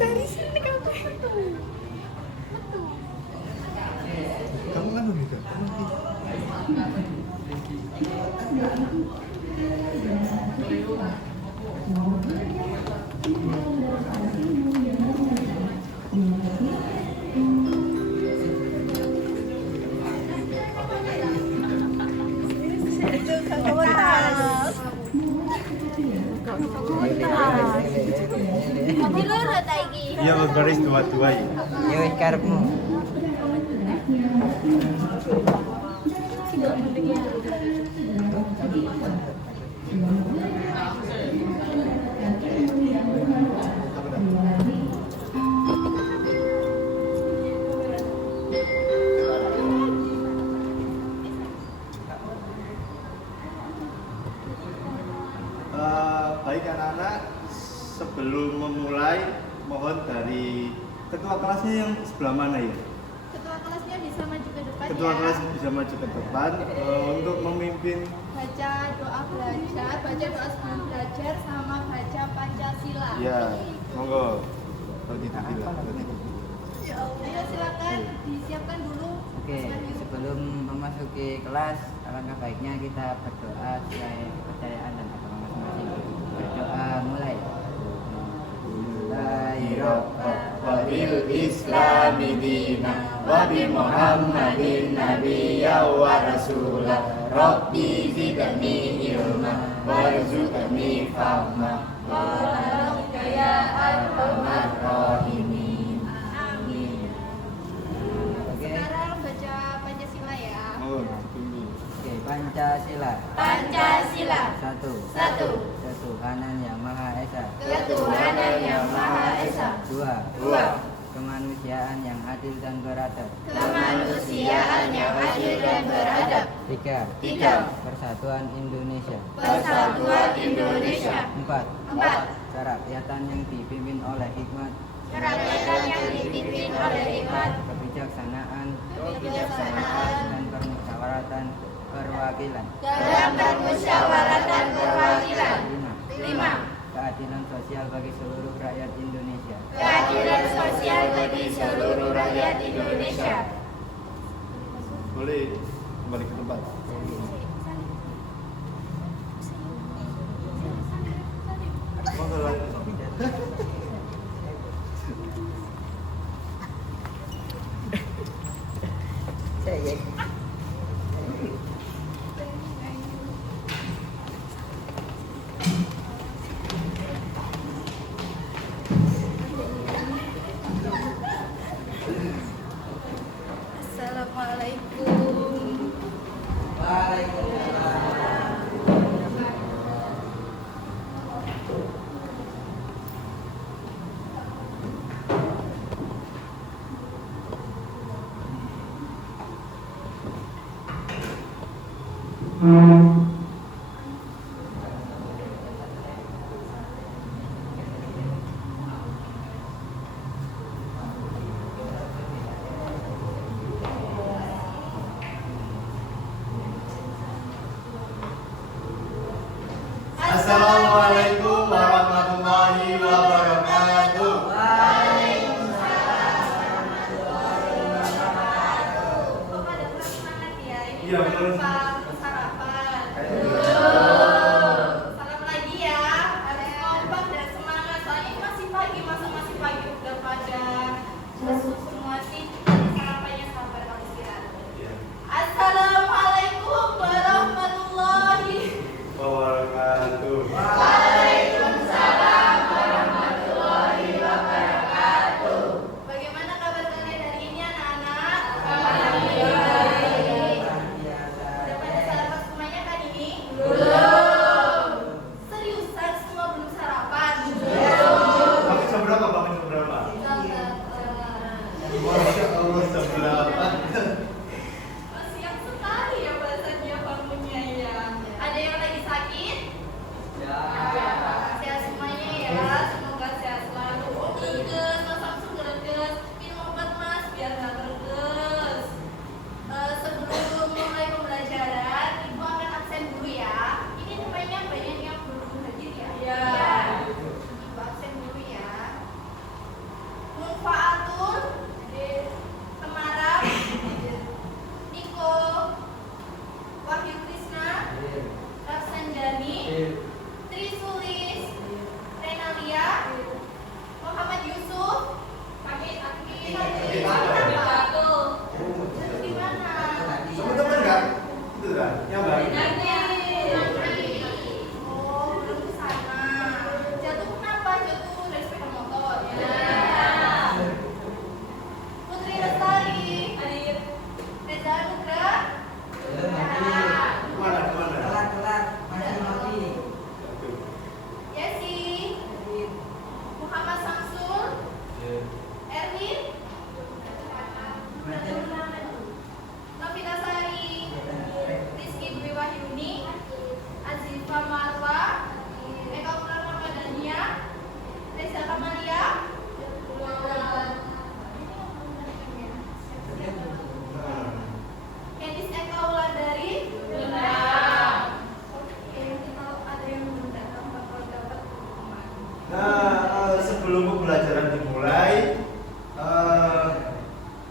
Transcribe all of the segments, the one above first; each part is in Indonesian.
Dari sini kamu kan udah Iya, baris dua-dua ya. Ya wis karepmu. Baik anak-anak, sebelum memulai mohon dari ketua kelasnya yang sebelah mana ya? ketua kelasnya bisa maju ke depan Ketua ya. kelas bisa maju ke depan untuk memimpin. Baca doa belajar, baca doa sebelum belajar sama baca Pancasila. Ya, monggo. Kalau tidak bilang. Ayo silakan disiapkan dulu. Oke, sebelum memasuki kelas, alangkah baiknya kita berdoa sesuai kepercayaan dan agama masing-masing. Berdoa mulai. Wabil Islami dina wa bi Muhammadin nabiyya wa rasula rabbi zidni ilma warzuqni fahma ya arhamar rahimin. Amin. Oke. Sekarang baca Pancasila ya. Oh, Oke, Pancasila. Pancasila. Satu. Ketuhanan yang Maha Esa. Ketuhanan yang Maha Esa. Dua. Kemanusiaan yang adil dan beradab. Kemanusiaan yang adil dan beradab. Tiga. Persatuan Indonesia. Persatuan Indonesia. Empat. 4. Kerakyatan yang dipimpin oleh hikmat, Kerakyatan yang dipimpin oleh hikmat, kebijaksanaan, kebijaksanaan, dan permusyawaratan perwakilan. dalam permusyawaratan perwakilan. 5. Keadilan sosial bagi seluruh rakyat Indonesia. Keadilan sosial bagi seluruh rakyat Indonesia. boleh kembali ke tempat. Monggo lanjut. Assalamualaikum. Assalamualaikum warahmatullahi wabarakatuh. Kok pada kurang semangat ya? Ini Iya, bukan kurang lupa sarapan. Salam lagi ya. Harus kompak dan semangat. Soalnya ini masih pagi, masa masih pagi udah pada masuk semua sih. Sarapannya sabar kalau istirahat. Assalamualaikum warahmatullahi Wabarakatuh. Waalaikumsalam warahmatullahi wabarakatuh. Bagaimana kabar kalian hari ini anak-anak? Alhamdulillah. Udah pada sarapan Rizka Marwa, Eka Ramadhania, Reza Kamalia, Kedis Eka Wulandari. Oke, kalau ada yang belum datang bakal dapat hukuman. Nah, sebelum pembelajaran dimulai,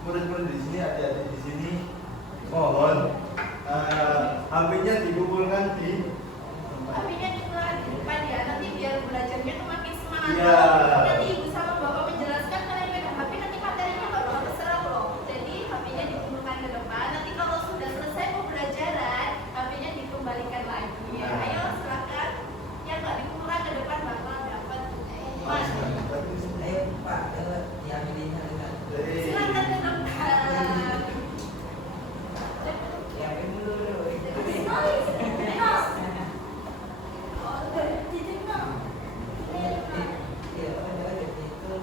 murid-murid di sini, adik-adik di sini, mohon HP-nya dikumpulkan di Apinya dikeluarin di depan ya, nanti biar belajarnya tuh makin semangat. Iya. Nanti ibu sama bapak menjelaskan kalian pegang HP, nanti materinya nggak bakal terserah loh. Jadi HP-nya dikumpulkan ke depan, nanti kalau sudah selesai pembelajaran, HP-nya dikembalikan lagi. Ayo silakan, yang nggak dikumpulkan ke depan bakal dapat hukuman. Ayo Pak, diambilin kan. Silakan ke depan. Diambil dulu. Iya, ada gitu.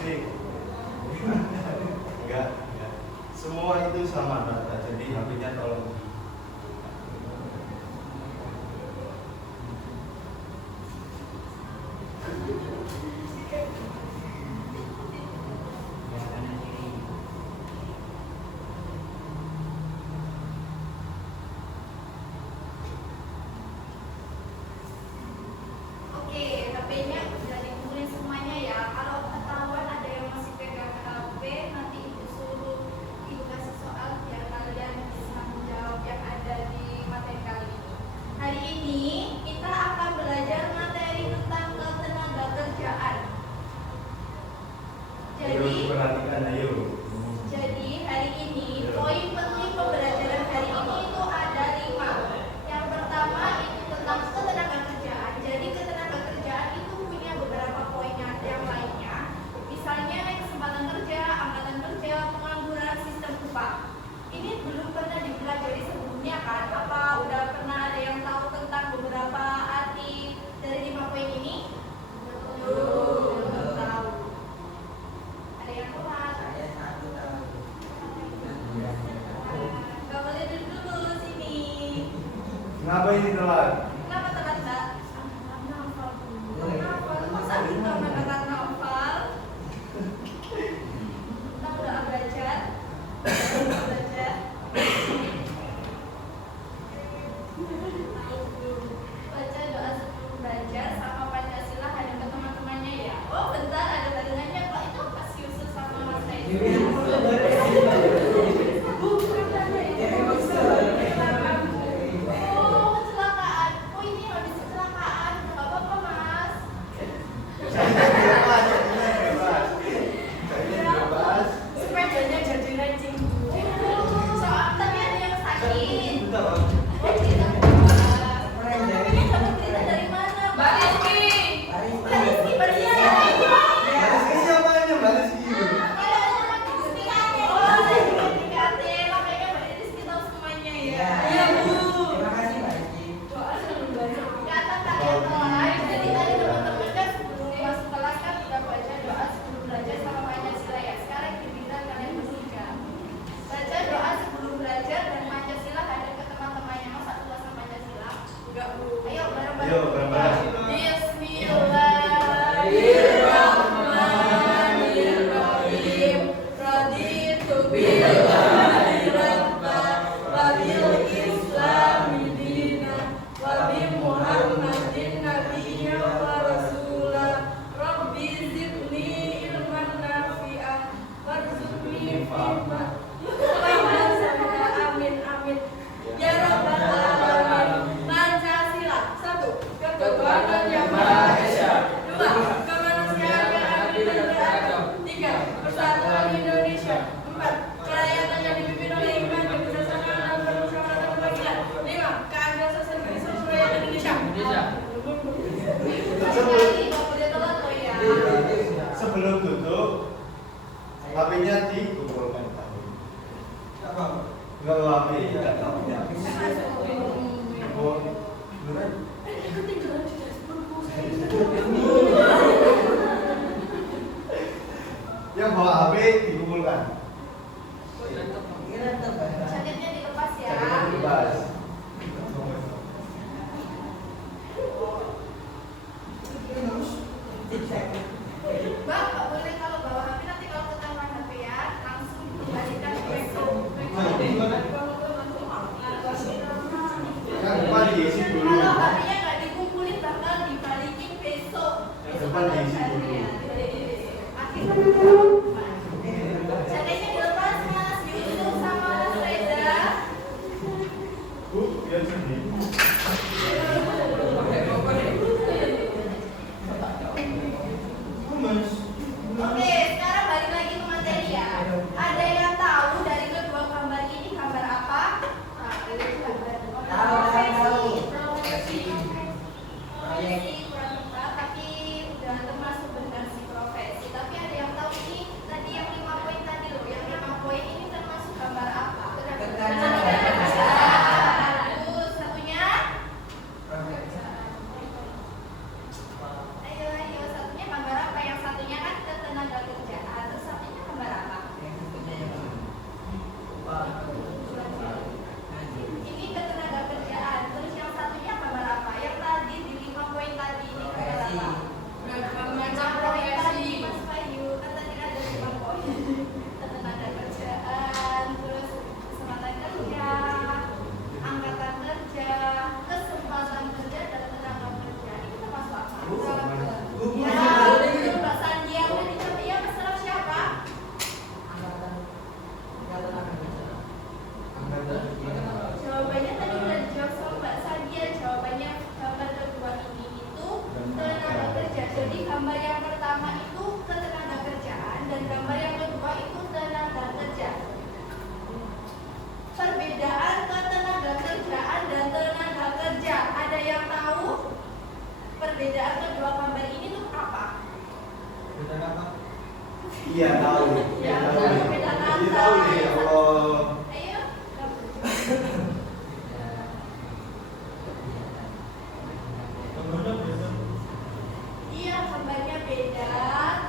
tapi enggak. Semua itu sama data, jadi HP-nya tolong. Oke, HP-nya udah dikumpulin semuanya ya. Kalau ketahuan ada yang masih pegang HP, nanti ibu suruh ibu kasih soal biar kalian bisa menjawab yang ada di materi kali ini. Hari ini kita akan belajar materi tentang ketenaga kerjaan. Ayo perhatikan, ayo. Jadi hari ini poin penting pembelajaran hari ini itu ada 5. Yang pertama itu tentang ketenaga kerjaan. Jadi ketenaga kerjaan itu punya beberapa poin yang lainnya. Misalnya kesempatan kerja, angkatan kerja, pengangguran, sistem upah. Ini belum pernah dipelajari sebelumnya kan? Apa udah pernah ada yang tahu tentang beberapa arti dari 5 poin ini? Belum tahu. Ada yang kurang? Saya satu tahun. Gak boleh duduk dulu sini. Kenapa ini telat? Kenapa telat, Mbak? Nafal dulu. Nafal. Masa kita mengangkat nafal? Kita udah belajar. Belajar. Baca doa sebelum belajar sama Pancasila hadap ke teman-temannya ya. Oh bentar, ada barengannya Pak. Itu pas Yusuf sama Mas Said. Oh, kecelakaan. Oh, ini habis kecelakaan. Enggak apa-apa, Mas. Sepedanya jadi ranjing. Soal tadi ada yang sakit. Oh, kita Tapi dapat berita dari mana? Mbak Rizky. Mbak Rizky, berita dari mana? Siapa ini Mbak Rizky? Oh, saya juga PKT. Makanya Mbak Rizky tahu semuanya ya. Iya, Bu. Terima kasih Pak Rizky. Doa sebelum belajar. Kata kalian telah. Jadi tadi teman-teman kan sebelum masuk kelas kan udah baca doa sebelum belajar sama Pancasila ya. Sekarang giliran kalian bertiga. Baca doa sebelum belajar dan Pancasila hadap ke teman-temannya. Masa kelas sama Pancasila? Enggak, Bu. Ayo bareng-bareng. Ayo, bareng-bareng. Bismillahirrahmanirrahim. Raditu billahi rabban wa bil islami dinan wa bi Muhammadin nabiyyan wa rasula. Rabbi zidni ilman nafi'an warzuqni fihma. Amin amin. Ya rabbal alamin. Pancasila. 1. Ketuhanan yang Maha Esa. 2. Kemanusiaan yang adil dan beradab. 3. Persatuan Indonesia. 4. Kerakyatan yang dipimpin oleh iman dan kebersamaan dan permusyawaratan kebangsaan. 5. Keadilan sosial bagi seluruh rakyat Indonesia. Sekali, nggak boleh telat loh ya. Sebelum tutup, HP-nya dikumpulkan. Enggak bawa HP. Oh, beneran? Ketinggalan di dashboard. Yang bawa HP dikumpulkan. Jaketnya dilepas ya. Jaketnya dibahas. Mbak, nggak boleh kalau bawa HP, nanti kalau ketahuan HP ya, langsung dikembalikan besok. Yang depan diisi dulu. Kalau HP-nya nggak dikumpulin bakal dibalikin besok. Yang depan diisi dulu. Jaketnya dilepas Mas Yusuf sama Mas Reza. Bu, biar sendiri. Oke, sekarang balik lagi ke materi ya. Ada yang tahu dari kedua gambar ini gambar apa? Nah, ini gambar profesi kurang tepat, tapi udah termasuk benar sih profesi. Tapi ada yang tahu ini tadi yang 5 poin tadi loh, yang 5 poin ini termasuk gambar apa? Terus satunya? Ayo, satunya gambar apa? Yang satunya kan ketenaga kerjaan, terus satunya gambar apa? Ini ketenaga kerjaan, terus yang satunya gambar apa? Yang tadi di 5 poin tadi ini gambar apa? Macam profesi Mas Bayu, kan tadi kan ada 5 poin. Ketenaga kerjaan, terus kesempatan kerja, angkatan kerja, kesempatan kerja dan tenaga kerja. Ini termasuk apa? Ya, betul Mbak Sandi yang tadi tapi ya masalah siapa? Jawabannya tadi udah dijawab sama Mbak Sadia. Jawabannya gambar kedua ini itu tenaga kerja. Jadi gambar yang pertama itu ketenaga kerjaan dan gambar yang kedua itu tenaga kerja. Perbedaan ketenaga kerjaan dan tenaga kerja. Ada yang tahu perbedaan kedua gambar ini tuh apa? Iya tahu. Ya, Tahu. beda kata. Iya tahu nih, ya Allah. Ayo. Iya, gambarnya beda.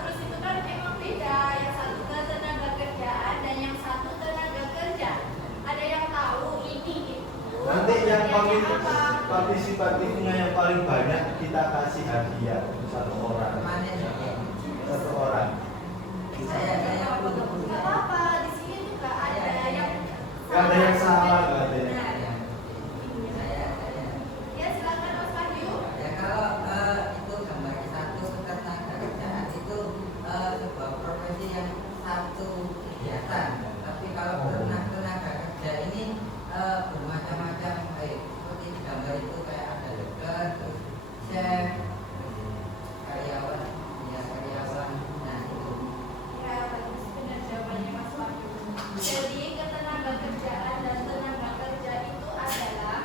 Terus itu kan emang beda. Yang satu tenaga kerjaan dan yang satu tenaga kerja. Ada yang tahu ini itu? Nanti yang paling apa? partisipatifnya yang paling banyak kita kasih hadiah satu orang. Satu orang. Gak apa-apa. Di sini juga ada yang Gak ada yang salah, gak ada yang. Ya, silakan Mas Wahyu. Ya kalau itu gambar satu ketenaga kerjaan itu sebuah profesi yang satu kegiatan. Tapi kalau tenaga kerja ini bermacam-macam. Seperti di gambar itu kayak ada dokter, terus chef, karyawan, ya karyawan. Nah itu. Ya, bagus benar jawabannya Mas Wahyu. Jadi ketenaga kerjaan dan tenaga kerja itu adalah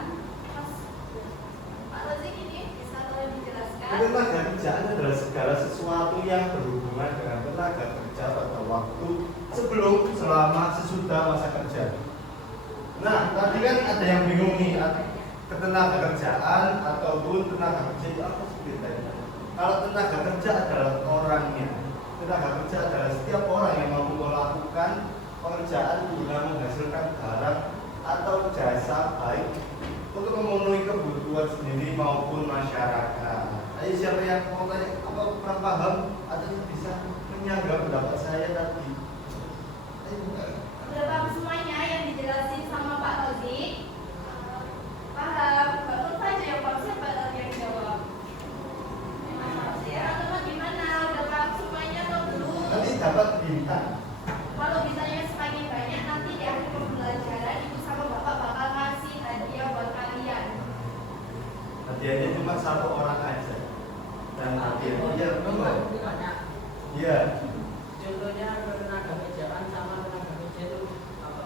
Pak Rozik ini bisa tolong dijelaskan? Tenaga kerjaan adalah segala sesuatu yang berhubungan dengan tenaga kerja pada waktu sebelum, selama, sesudah masa kerja. Nah, tadi kan ada yang bingung nih, ketenaga kerjaan ataupun tenaga kerja itu apa sih bedanya? Kalau tenaga kerja adalah orangnya, tenaga kerja adalah setiap orang yang mampu melakukan pekerjaan guna menghasilkan barang atau jasa baik untuk memenuhi kebutuhan sendiri maupun masyarakat. Ayo siapa yang mau tanya apa kurang paham atau bisa menyanggah pendapat saya tadi? Ayo bukan. Udah paham semuanya yang dijelasin sama Pak Rozik? Paham? Mbak Nurfa aja yang paham, siapa lagi yang jawab? Teman-teman gimana? Udah paham semuanya atau belum? Nanti dapat bintang. Kalau bintangnya semakin banyak, nanti di akhir pembelajaran Ibu sama Bapak bakal ngasih hadiah buat kalian. Hadiahnya cuma satu orang aja. Dan hadiahnya iya. Contohnya tenaga kerjaan sama tenaga kerja itu apa?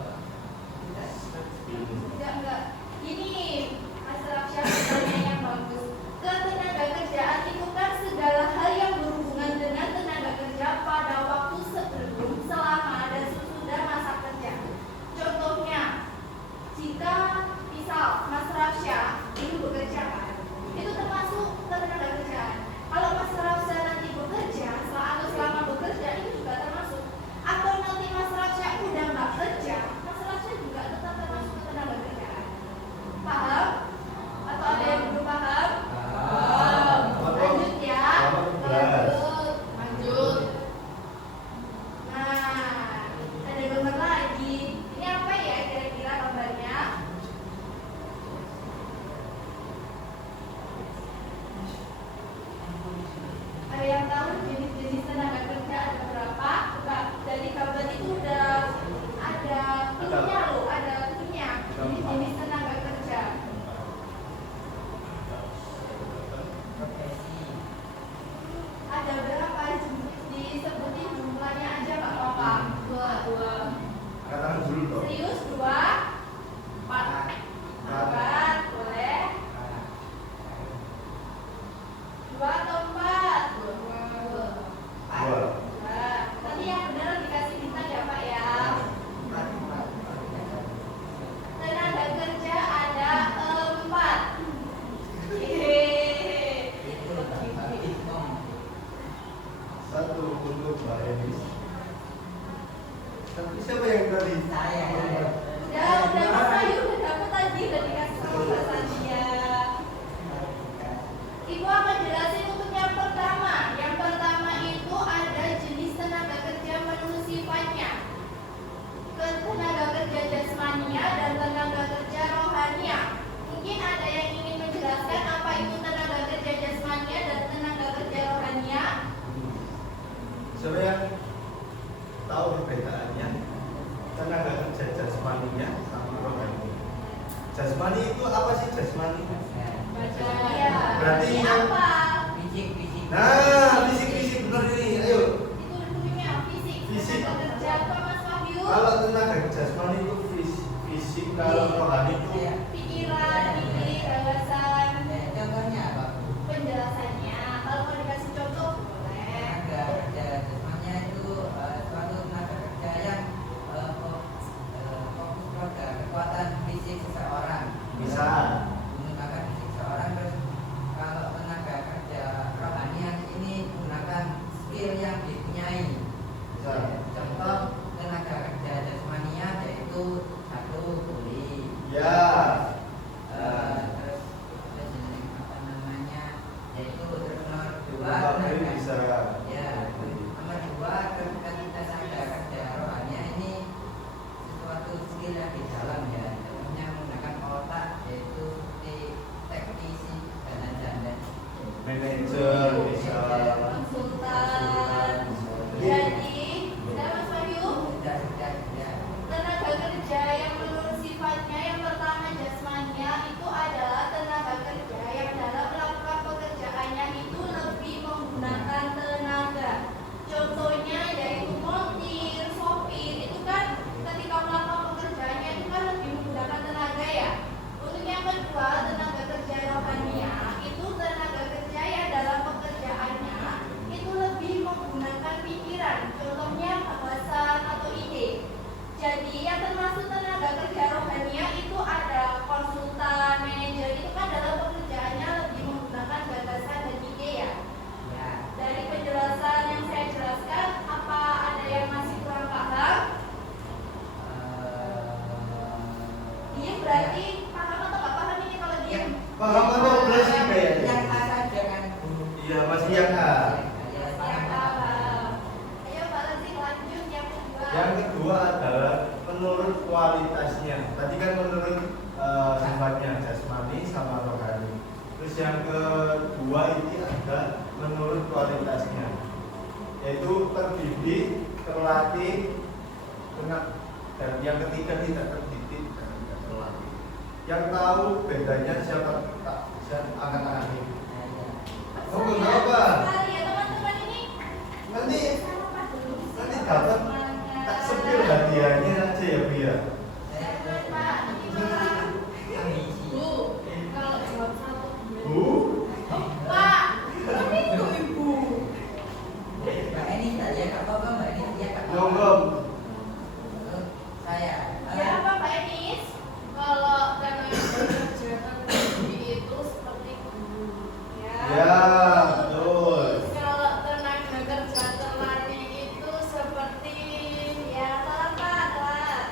Enggak. Ini asal siapa yang bagus. Ketenaga kerjaan itu kan segala hal yang berhubungan dengan tenaga kerja pada waktu sebelum, selama, dan sesudah masa kerja. Contohnya, untuk Mbak Enis. Tapi siapa yang tadi? Saya. Udah Mas Bayu, udah dapat tadi, udah dikasih sama Mbak Sania. Ibu akan jelasin untuk yang pertama. Yang pertama itu ada jenis tenaga kerja menurut sifatnya. Tenaga kerja jasmania dan tenaga kerja rohania. Mungkin ada yang ingin menjelaskan apa itu tenaga kerja jasmania dan tenaga kerja rohania? Siapa yang tahu perbedaannya? Tenaga kerja jasmaninya sama rohani. Jasmani itu apa sih jasmani? Iya. Berarti Ini apa? Fisik. Nah, fisik benar ini. Ayo. Itu dulunya fisik. Fisik. Tenaga kerja apa Mas Wahyu? Kalau tenaga jasmani itu fisik, kalau rohani itu Pikiran, ide, gagasan. Contohnya apa? Penjelasannya. Kalau mau dikasih contoh boleh. Tenaga kerja jasmania itu suatu tenaga kerja yang fokus pada kekuatan fisik seseorang. bisa. Menggunakan fisik seseorang. Terus kalau tenaga kerja rohanian ini menggunakan skill yang dipunyai. Bisa. Contoh tenaga kerja jasmania yaitu satu kuli. Ya. Terus apa namanya yaitu terus nomor dua Tapi tenaga bisa. ya nomor dua tenaga kerja rohania ini sesuatu skill yang di dalam ya, contohnya menggunakan otak yaitu di teknisi dan lain-lain. Manajer bisa. Konsultan. Bisa. Jadi, sudah Mas Wahyu? Sudah. Tenaga kerja yang menurut sifatnya yang pertama jasmania itu adalah tenaga kerja yang dalam melakukan pekerjaannya itu lebih menggunakan tenaga. Contohnya yaitu montir, sopir, itu kan ketika melakukan pekerjaannya itu kan lebih menggunakan tenaga ya. Untuk yang kedua, tenaga kerja rohania itu tenaga kerja yang dalam pekerjaannya itu lebih menggunakan pikiran. Contohnya gagasan atau ide. Jadi yang termasuk tenaga kerja rohania itu ada konsultan, manajer, itu kan dalam pekerjaannya lebih menggunakan gagasan dan ide ya. Ya. Dari penjelasan yang saya jelaskan, apa ada yang masih kurang paham? Dia berarti paham atau nggak paham ini kalau dia? Paham atau belum sih kayaknya? Yang A saja kan. Iya, masih yang A. Ya, Yang paham. Ayo Pak Lazi lanjut yang kedua. Yang kedua adalah menurut kualitasnya. Tadi kan menurut sifatnya jasmani sama rohani. Terus yang kedua ini ada menurut kualitasnya, yaitu terdidik, terlatih, dan yang ketiga tidak terdidik dan tidak terlatih. Yang tahu bedanya siapa anak-anak ini? Oh, kenapa? Sekali ya teman-teman ini. Nanti Sarapan dulu. dapat tak sepil hadiahnya aja ya Bu ya. Jangan Pak, ini Pak. Ambisi. Bu, kalau jawab satu Bu, Pak, ini itu Ibu. Mbak ini saya Kak Bobo, Mbak ini dia Kak Bobo. Longgong. Saya. Ya apa Pak Enis? Kalau tenaga kerja tertinggi itu seperti guru. Ya, betul. Kalau tenaga kerja terlatih itu seperti ya telat.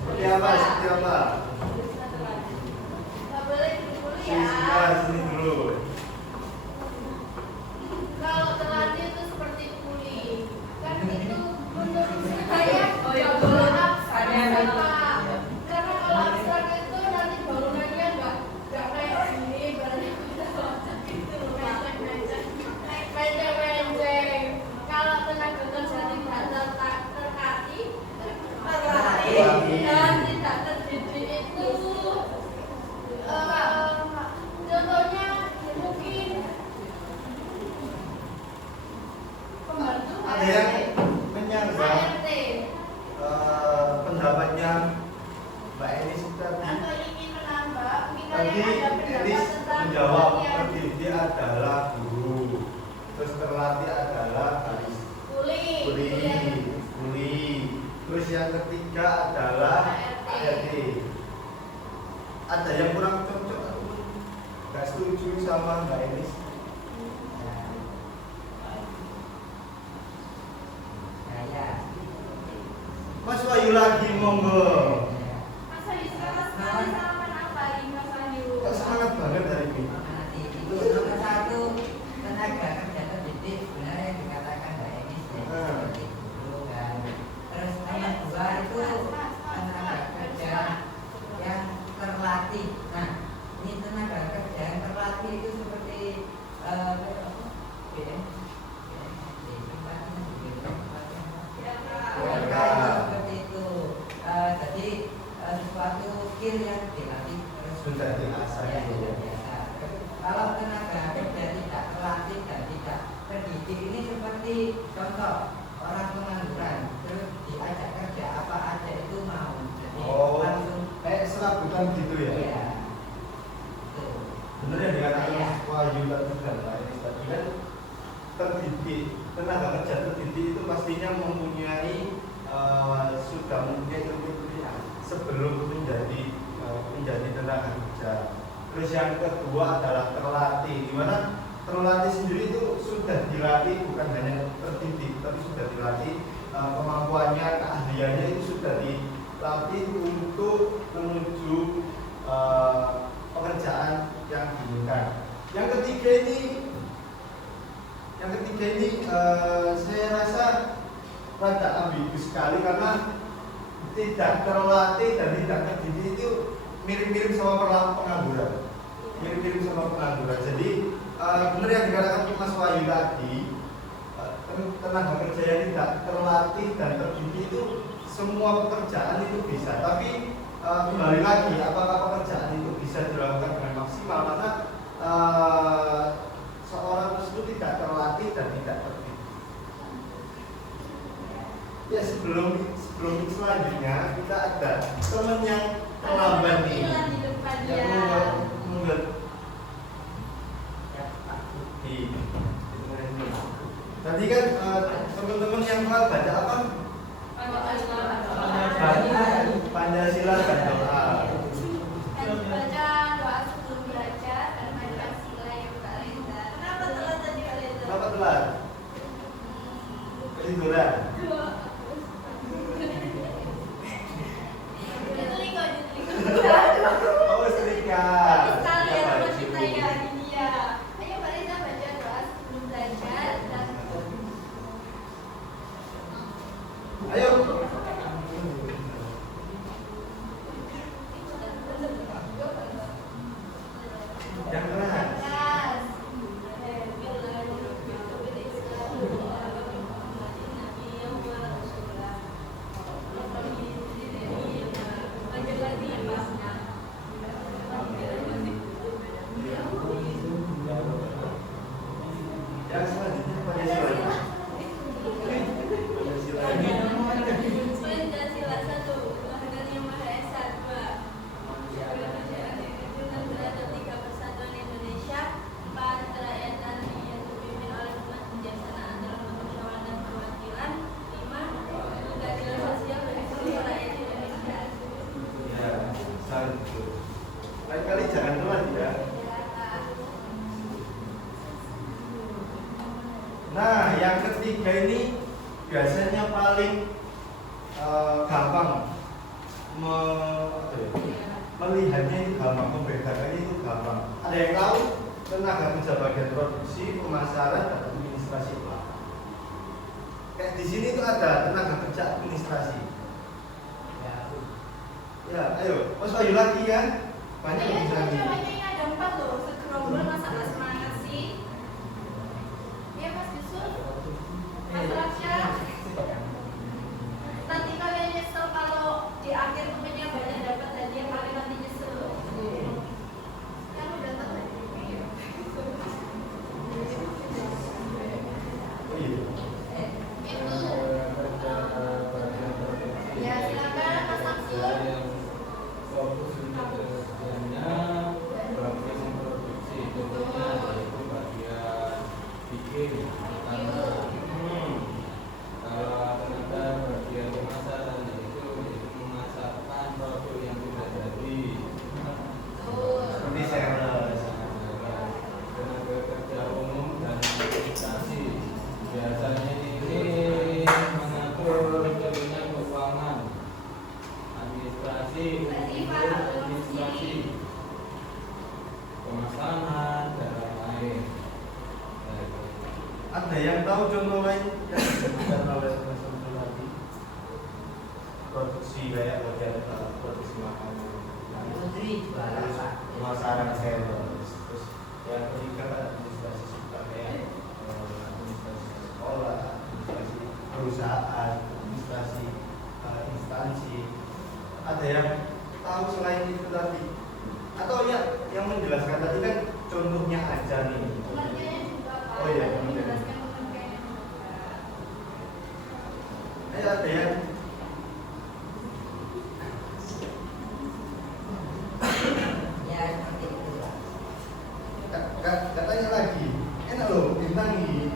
Seperti apa? Seperti apa? Nggak boleh dulu Sini ya. sini dulu. Kalau terlatih itu seperti kuli. Kan itu menurut saya ya boleh abstrak Pak. Karena kalau abstrak itu nanti bangunannya nggak kayak gini, berarti kita baca gitu loh, menceng-menceng. Kalau tenaga kerja tidak terlatih dan tidak terdidik itu contohnya mungkin pembantu Ada yang menyanggah HRT pendapatnya Mbak Enis tadi. atau ingin menambah mungkin Tadi kalian ada pendapat Enis tentang menjawab yang terdidik adalah guru, terus terlatih adalah kuli kuli. Terus yang ketiga adalah HRT. Ada yang kurang cocok atau nggak setuju sama Mbak Enis? Wahyu lagi, monggo. Mas Wahyu sekarang sarapan apa hari Mas Wahyu? Kok semangat banget hari ini? Nanti itu nomor satu, tenaga kerja terdidik benar yang dikatakan Mbak Eni seperti itu kan. Terus nomor dua itu tenaga kerja yang terlatih. Nah, ini tenaga kerja yang terlatih itu seperti seperti itu. Jadi sesuatu skill yang dilatih terus Sudah diasah ya, itu. sudah biasa. Kalau tenaga kerja tidak terlatih dan tidak terdidik ini seperti contoh orang pengangguran terus diajak kerja apa aja itu mau. Jadi Oh, langsung kayak serabutan gitu ya? ya. Tuh. Bener yang dikatakan Iya. Mas Wahyu tadi kan, Pak Enis tadi kan terdidik, tenaga kerja terdidik itu pastinya mempunyai sudah mempunyai ilmu sebelum menjadi tenaga kerja. Terus yang kedua adalah terlatih, di mana terlatih sendiri itu sudah dilatih, bukan hanya terdidik, tapi sudah dilatih kemampuannya, keahliannya itu sudah dilatih untuk menuju pekerjaan yang diinginkan. Yang ketiga ini saya rasa rada ambigu sekali karena tidak terlatih dan tidak terdidik itu mirip-mirip sama pengangguran. Mirip-mirip sama pengangguran. Jadi benar yang dikatakan Mas Wahyu tadi, tenaga kerja yang tidak terlatih dan terdidik itu semua pekerjaan itu bisa. Tapi kembali lagi, apakah pekerjaan itu bisa dilakukan dengan maksimal? Karena seorang tersebut tidak terlatih dan tidak terdidik. Ya sebelum selanjutnya kita ada teman yang terlambat nih. Ada di depan Yang ya. mundur. Tadi kan teman-teman yang telah baca apa? Pancasila dan doa. Baca doa sebelum belajar dan Pancasila yang Kak Reza. Kenapa telat tadi Kak Reza? Kenapa telat? Ketiduran. Oh, setrika. Sekalian sama kita ya ini ya. Ayo Kak Reza baca doa sebelum belajar dan Ayo. Yang keras. Yang selanjutnya Pancasila. Pancasila 1, Tuhan yang Maha Esa 2, Kerajaan Negara Kesatuan Persatuan Indonesia 4, kerakyatan yang dipimpin oleh umat kebijaksanaan dalam permusyawaratan dan perwakilan 5, keadilan sosial bagi seluruh rakyat Indonesia. Ya, satu. Lain kali jangan telat ya. Nah, yang ketiga ini biasanya paling gampang melihatnya itu gampang, membedakannya itu gampang. Ada yang tahu tenaga kerja bagian produksi, pemasaran, dan administrasi. Kayak di sini tuh ada tenaga kerja administrasi. Ya, ayo, Mas Wahyu lagi ya. Banyak yang bisa lagi. Cowoknya ini ada 4 loh, segerombol masa nggak semangat sih? Ya Mas Yusuf, Mas Rasyah. Nanti kalian nyesel kalau di akhir temennya banyak dapat hadiah, kalian nanti nyesel. Kan udah tahu. Itu. Ya silakan Mas Samsul. yang disebutkan oleh teman-teman tadi? Produksi kayak bagian produksi makanan, Industri jualan Pak. pemasaran sales, terus yang ketiga administrasi kayak administrasi sekolah, administrasi perusahaan, administrasi instansi. Ada yang tahu selain itu tadi? Atau yang menjelaskan tadi kan contohnya aja nih. Pengertiannya juga Pak. Oh iya, Tadi menjelaskan pengertiannya juga. Ada yang Ya seperti itu Pak. katanya lagi, enak loh, bintang ini.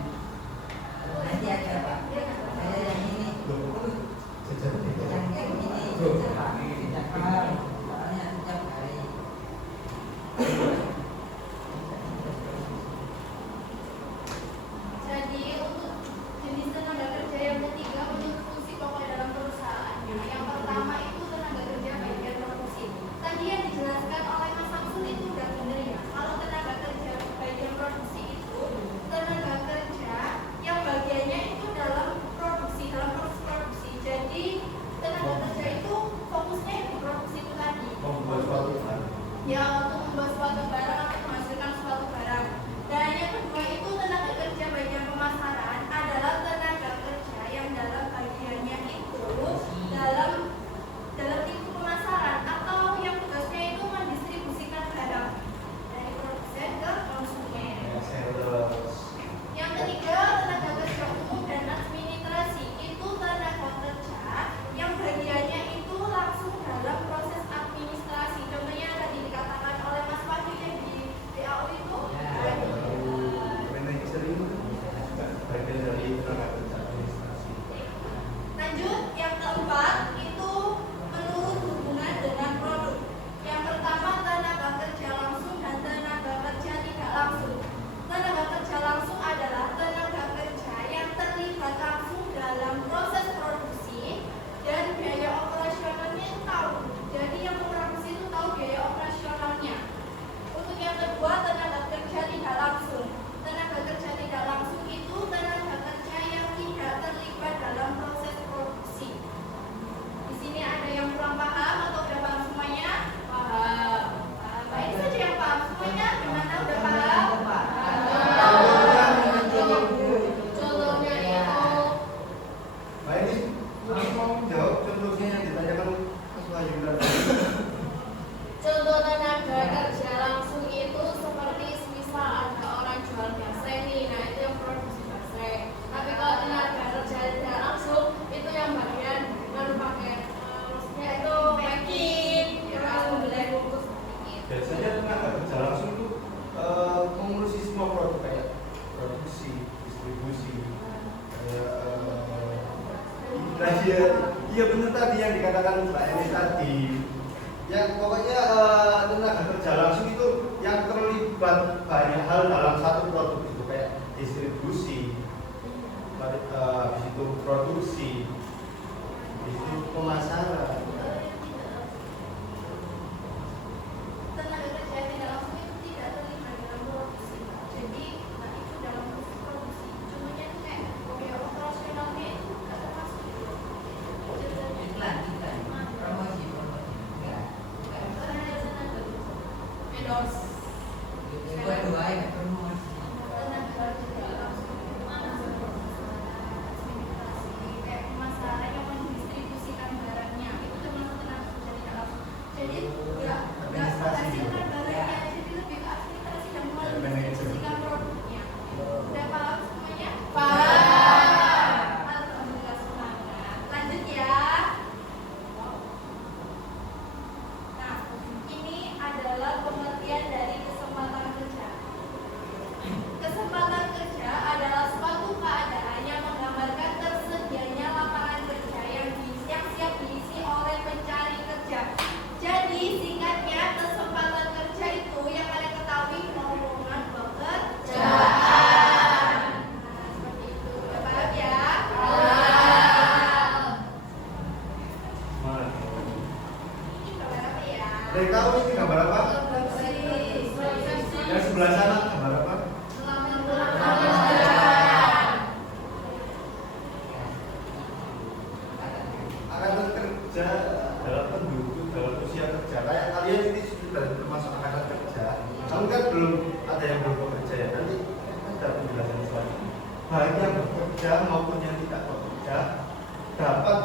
Nanti aja Pak. Saya yang ini, Loh, jajan yang ini Loh. Pak. Tidak paham. Soalnya setiap hari. Jadi untuk jenis tenaga kerja yang ketiga menurut fungsi pokok dalam perusahaannya. Yang pertama itu tenaga kerja bagian produksi. Tadi yang dijelaskan oleh Mas Samsul itu udah benar ya. Kalau tenaga kerja bagian produksi itu tenaga kerja yang bagiannya itu dalam produksi, dalam proses produksi. Jadi tenaga kerja itu fokusnya di produksi itu tadi. membuat suatu hal. Ya untuk membuat suatu barang atau menghasilkan suatu barang. Dan yang kedua itu tenaga kerja bagian pemasaran adalah tenaga kerja yang dalam bagiannya itu dalam lingkup pemasaran atau yang tugasnya itu mendistribusikan barang dari produsen ke konsumen. Ya, sales. Yang ketiga tenaga kerja umum dan administrasi itu tenaga kerja yang bagiannya itu langsung dalam proses administrasi. Contohnya tadi dikatakan oleh Mas Fadil yang di DAU itu. Manajer itu bagian dari tenaga kerja administrasi. Lanjut, yang keempat itu menurut hubungan dengan produk. Yang pertama tenaga kerja langsung dan tenaga kerja tidak langsung. Tenaga kerja langsung adalah tenaga kerja yang terlibat langsung dalam proses produksi dan biaya operasionalnya itu tahu. Jadi yang memproduksi itu tahu biaya operasionalnya. Untuk yang kedua tenaga kerja tidak langsung. Tenaga kerja tidak langsung itu tenaga kerja yang tidak terlibat dalam proses produksi. Di sini ada yang kurang paham atau udah paham semuanya? Paham. Baik saja yang paham semuanya. Gimana udah paham? Contohnya itu Nah ini mau jawab contohnya yang ditanyakan Mas Wahyu tadi. contoh tenaga kerja langsung itu seperti misal ada orang jual basreng nih, nah itu yang produksi basreng. Tapi kalau tenaga kerja tidak langsung itu yang bagian pakai maksudnya itu packing, yang membeli bungkus sedikit. Biasanya tenaga kerja langsung itu mengurusi semua produk kayak produksi, distribusi, kayak iya benar tadi yang dikatakan Mbak Eni tadi. Yang pokoknya tenaga kerja langsung itu yang terlibat banyak hal dalam satu produk itu kayak distribusi, habis itu produksi, habis itu pemasaran. Tenaga kerja yang tidak langsung itu tidak terlibat dalam produksi. Jadi, nah itu dalam proses produksi. Contohnya itu kayak biaya operasionalnya itu nggak termasuk. Iklan, promosi. Enggak. Karena ada tenaga endorse. Buat doa ya promosi. Tenaga kerja langsung administrasi kayak pemasaran yang mendistribusikan barangnya itu termasuk tenaga kerja tidak langsung. Jadi nggak menghasilkan barangnya, jadi lebih ke administrasi dan mendistribusikan produknya. Udah paham semuanya? Paham. Alhamdulillah semangat. Lanjut ya. Nah, ini adalah pengertian dari kesempatan kerja. Kesempatan kerja adalah suatu keadaan yang menggambarkan tersedianya lapangan kerja yang siap diisi oleh pencari kerja. Jadi singkatnya kesempatan kerja itu yang kalian ketahui lowongan pekerjaan. Nah, seperti itu. Udah paham ya? Paham. Mana? Ini gambar apa ya? Ada yang tahu ini gambar apa? Yang sebelah sana gambar apa? kerja dalam penduduk dalam usia kerja kayak kalian ini sudah termasuk angkatan kerja. Kamu kan belum ada yang belum bekerja ya, nanti ada penjelasan selanjutnya. Baik yang bekerja maupun yang tidak bekerja dapat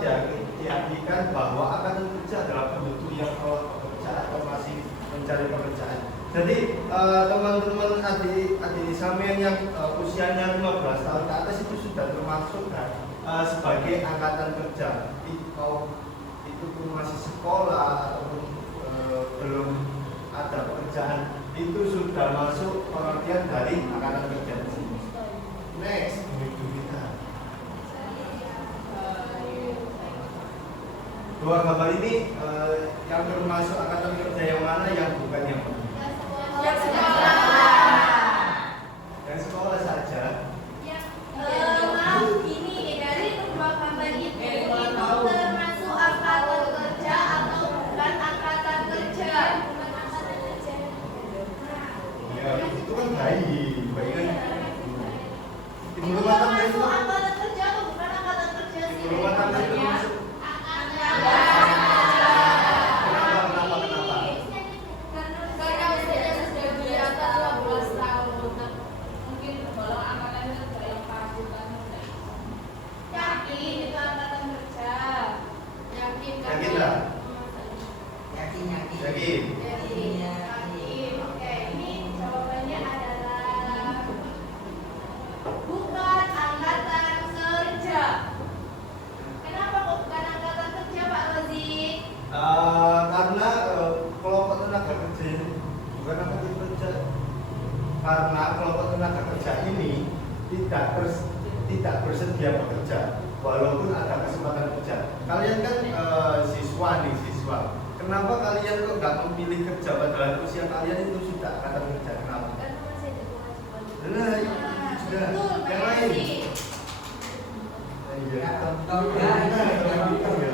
diartikan bahwa akan bekerja dalam penduduk yang telah bekerja atau masih mencari pekerjaan. Jadi teman-teman adik sampean yang usianya 15 tahun ke atas itu sudah termasuk kan, sebagai angkatan kerja. Itu pun masih sekolah ataupun belum ada pekerjaan, itu sudah masuk pengertian dari angkatan kerja di sini. Next, itu kita. Dua gambar ini yang termasuk angkatan kerja yang mana, yang bukan yang mana? Yang sekolah. Yang sekolah saja. Maaf, ini dari kedua gambar itu termasuk angkatan kerja atau bukan angkatan kerja? Ya, itu kan bayi kan. Ibu Itu rumah tangga itu termasuk angkatan kerja atau bukan angkatan kerja sih? ibu rumah tangga itu masuk. Karena usianya sudah di atas 12 tahun, mungkin tergolong angkatan kerja yang bukan. Yakin itu angkatan kerja? Yakin kan? Yakin lah? Yakin. Yakin. Yakin. Oke, ini jawabannya adalah bukan angkatan kerja. Kenapa kok bukan angkatan kerja, Pak Rozi? Karena kelompok tenaga kerja ini bukan angkatan kerja. Karena kelompok tenaga kerja ini tidak bersedia bekerja, walaupun ada kesempatan kerja. Kalian kan siswa. Kenapa kalian kok nggak memilih kerja padahal usia kalian itu sudah angkatan kerja? Kenapa? Karena masih ada kewajiban. Nah, itu sudah. Betul, Pak Yang lain. Rozi. Iya.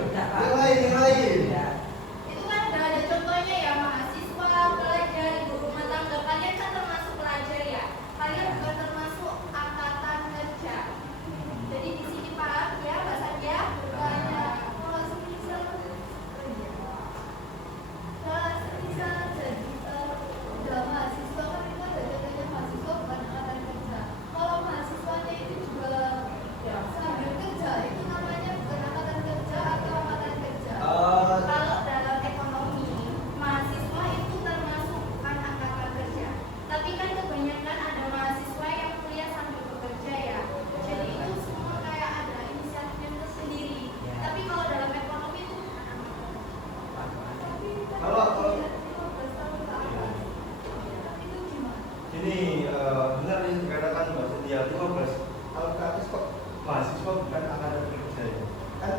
Enggak, Yang lain. Itu kan udah ada contohnya ya, mahasiswa, pelajar, ibu rumah tangga. Kalian kan termasuk pelajar ya. Kalian bukan termasuk angkatan kerja. Jadi di sini paham ya, Mbak Sadia? Kalau semisal jadi udah mahasiswa kan itu ada contohnya mahasiswa bukan angkatan kerja. Kalau mahasiswanya itu juga sambil kerja, itu namanya bukan angkatan kerja atau angkatan kerja? Kalau dalam ekonomi, mahasiswa itu termasuk bukan angkatan kerja. Tapi kan kebanyakan ada mahasiswa yang kuliah sambil bekerja ya. Jadi itu semua kayak ada inisiatifnya tersendiri. Tapi kalau dalam ekonomi itu bukan angkatan kerja. Kalau- 15 tahun ke atas. Itu gimana? Ini benar yang dikatakan Mbak Setia, 15 tahun ke atas kok mahasiswa bukan angkatan kerja ya. Kan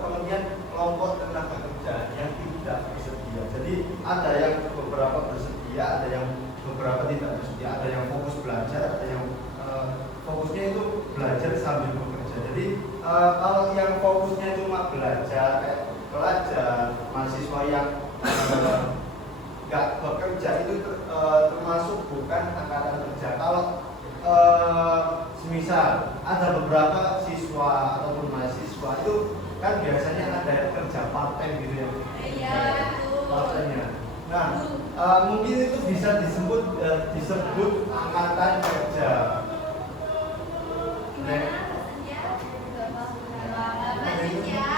kemudian kelompok tenaga kerja yang tidak bersedia. Jadi ada yang beberapa bersedia, ada yang beberapa tidak bersedia, ada yang fokus belajar, ada yang fokusnya itu belajar sambil bekerja. Jadi kalau yang fokusnya cuma belajar, kayak pelajar, mahasiswa yang nggak bekerja itu termasuk bukan angkatan kerja. Kalau semisal ada beberapa siswa ataupun mahasiswa itu kan biasanya ada yang kerja part time gitu ya. Iya, betul. Part-time-nya. Nah, mungkin itu bisa disebut angkatan kerja. Gimana rasanya? Lanjut ya.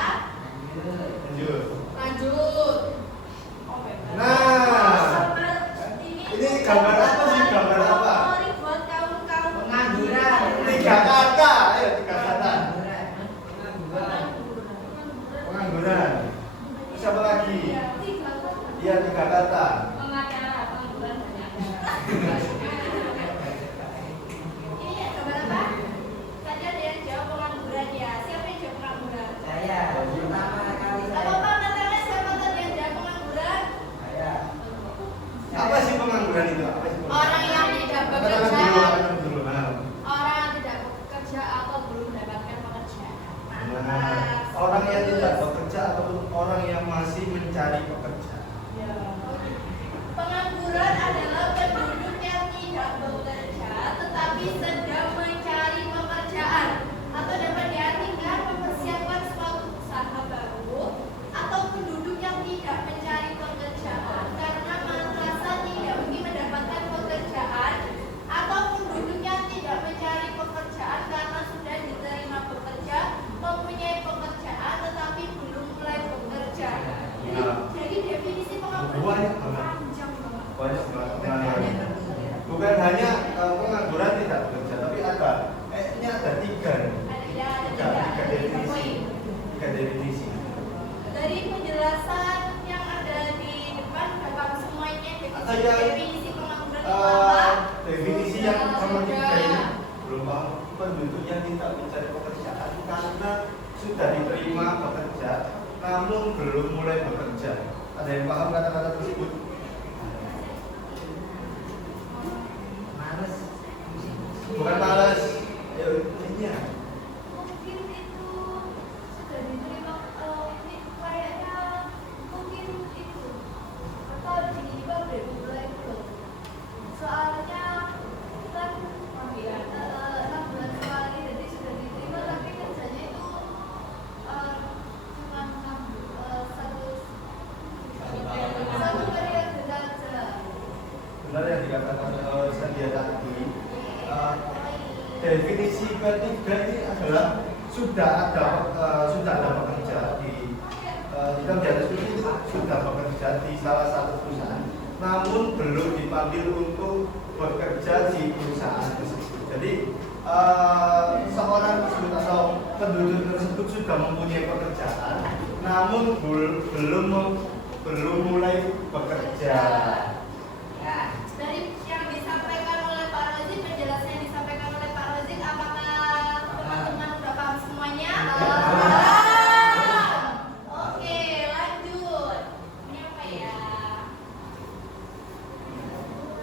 Lanjut. Lanjut. Nah, ini gambar apa sih? Gambar apa? Ini buat kaum-kaum Pengangguran. 3 kata, ayo 3 kata. Pengangguran. Siapa lagi? Iya 3 kata. Pengacara, pengangguran banyak. namun belum mulai bekerja. Ada yang paham kata-kata tersebut? Males. Bukan malas. Ayo, ini ya. Mungkin itu sudah diterima ini kayaknya mungkin itu atau di pabrik mulai belum. Soalnya kan 6 bulan sekali jadi sudah diterima tapi kerjanya itu cuma satu periode saja. Benar yang dikatakan Sandia tadi. Definisi ketiga ini adalah sudah ada pekerja di di atas itu sudah bekerja di salah satu perusahaan, namun belum dipanggil untuk bekerja di perusahaan tersebut. Jadi seorang tersebut atau penduduk tersebut sudah mempunyai pekerjaan, namun belum mulai bekerja. Ya. Dari yang disampaikan oleh Pak Rozid, penjelasan yang disampaikan oleh Pak Rozid, apakah teman-teman sudah paham semuanya? Oke, lanjut. Ini apa ya?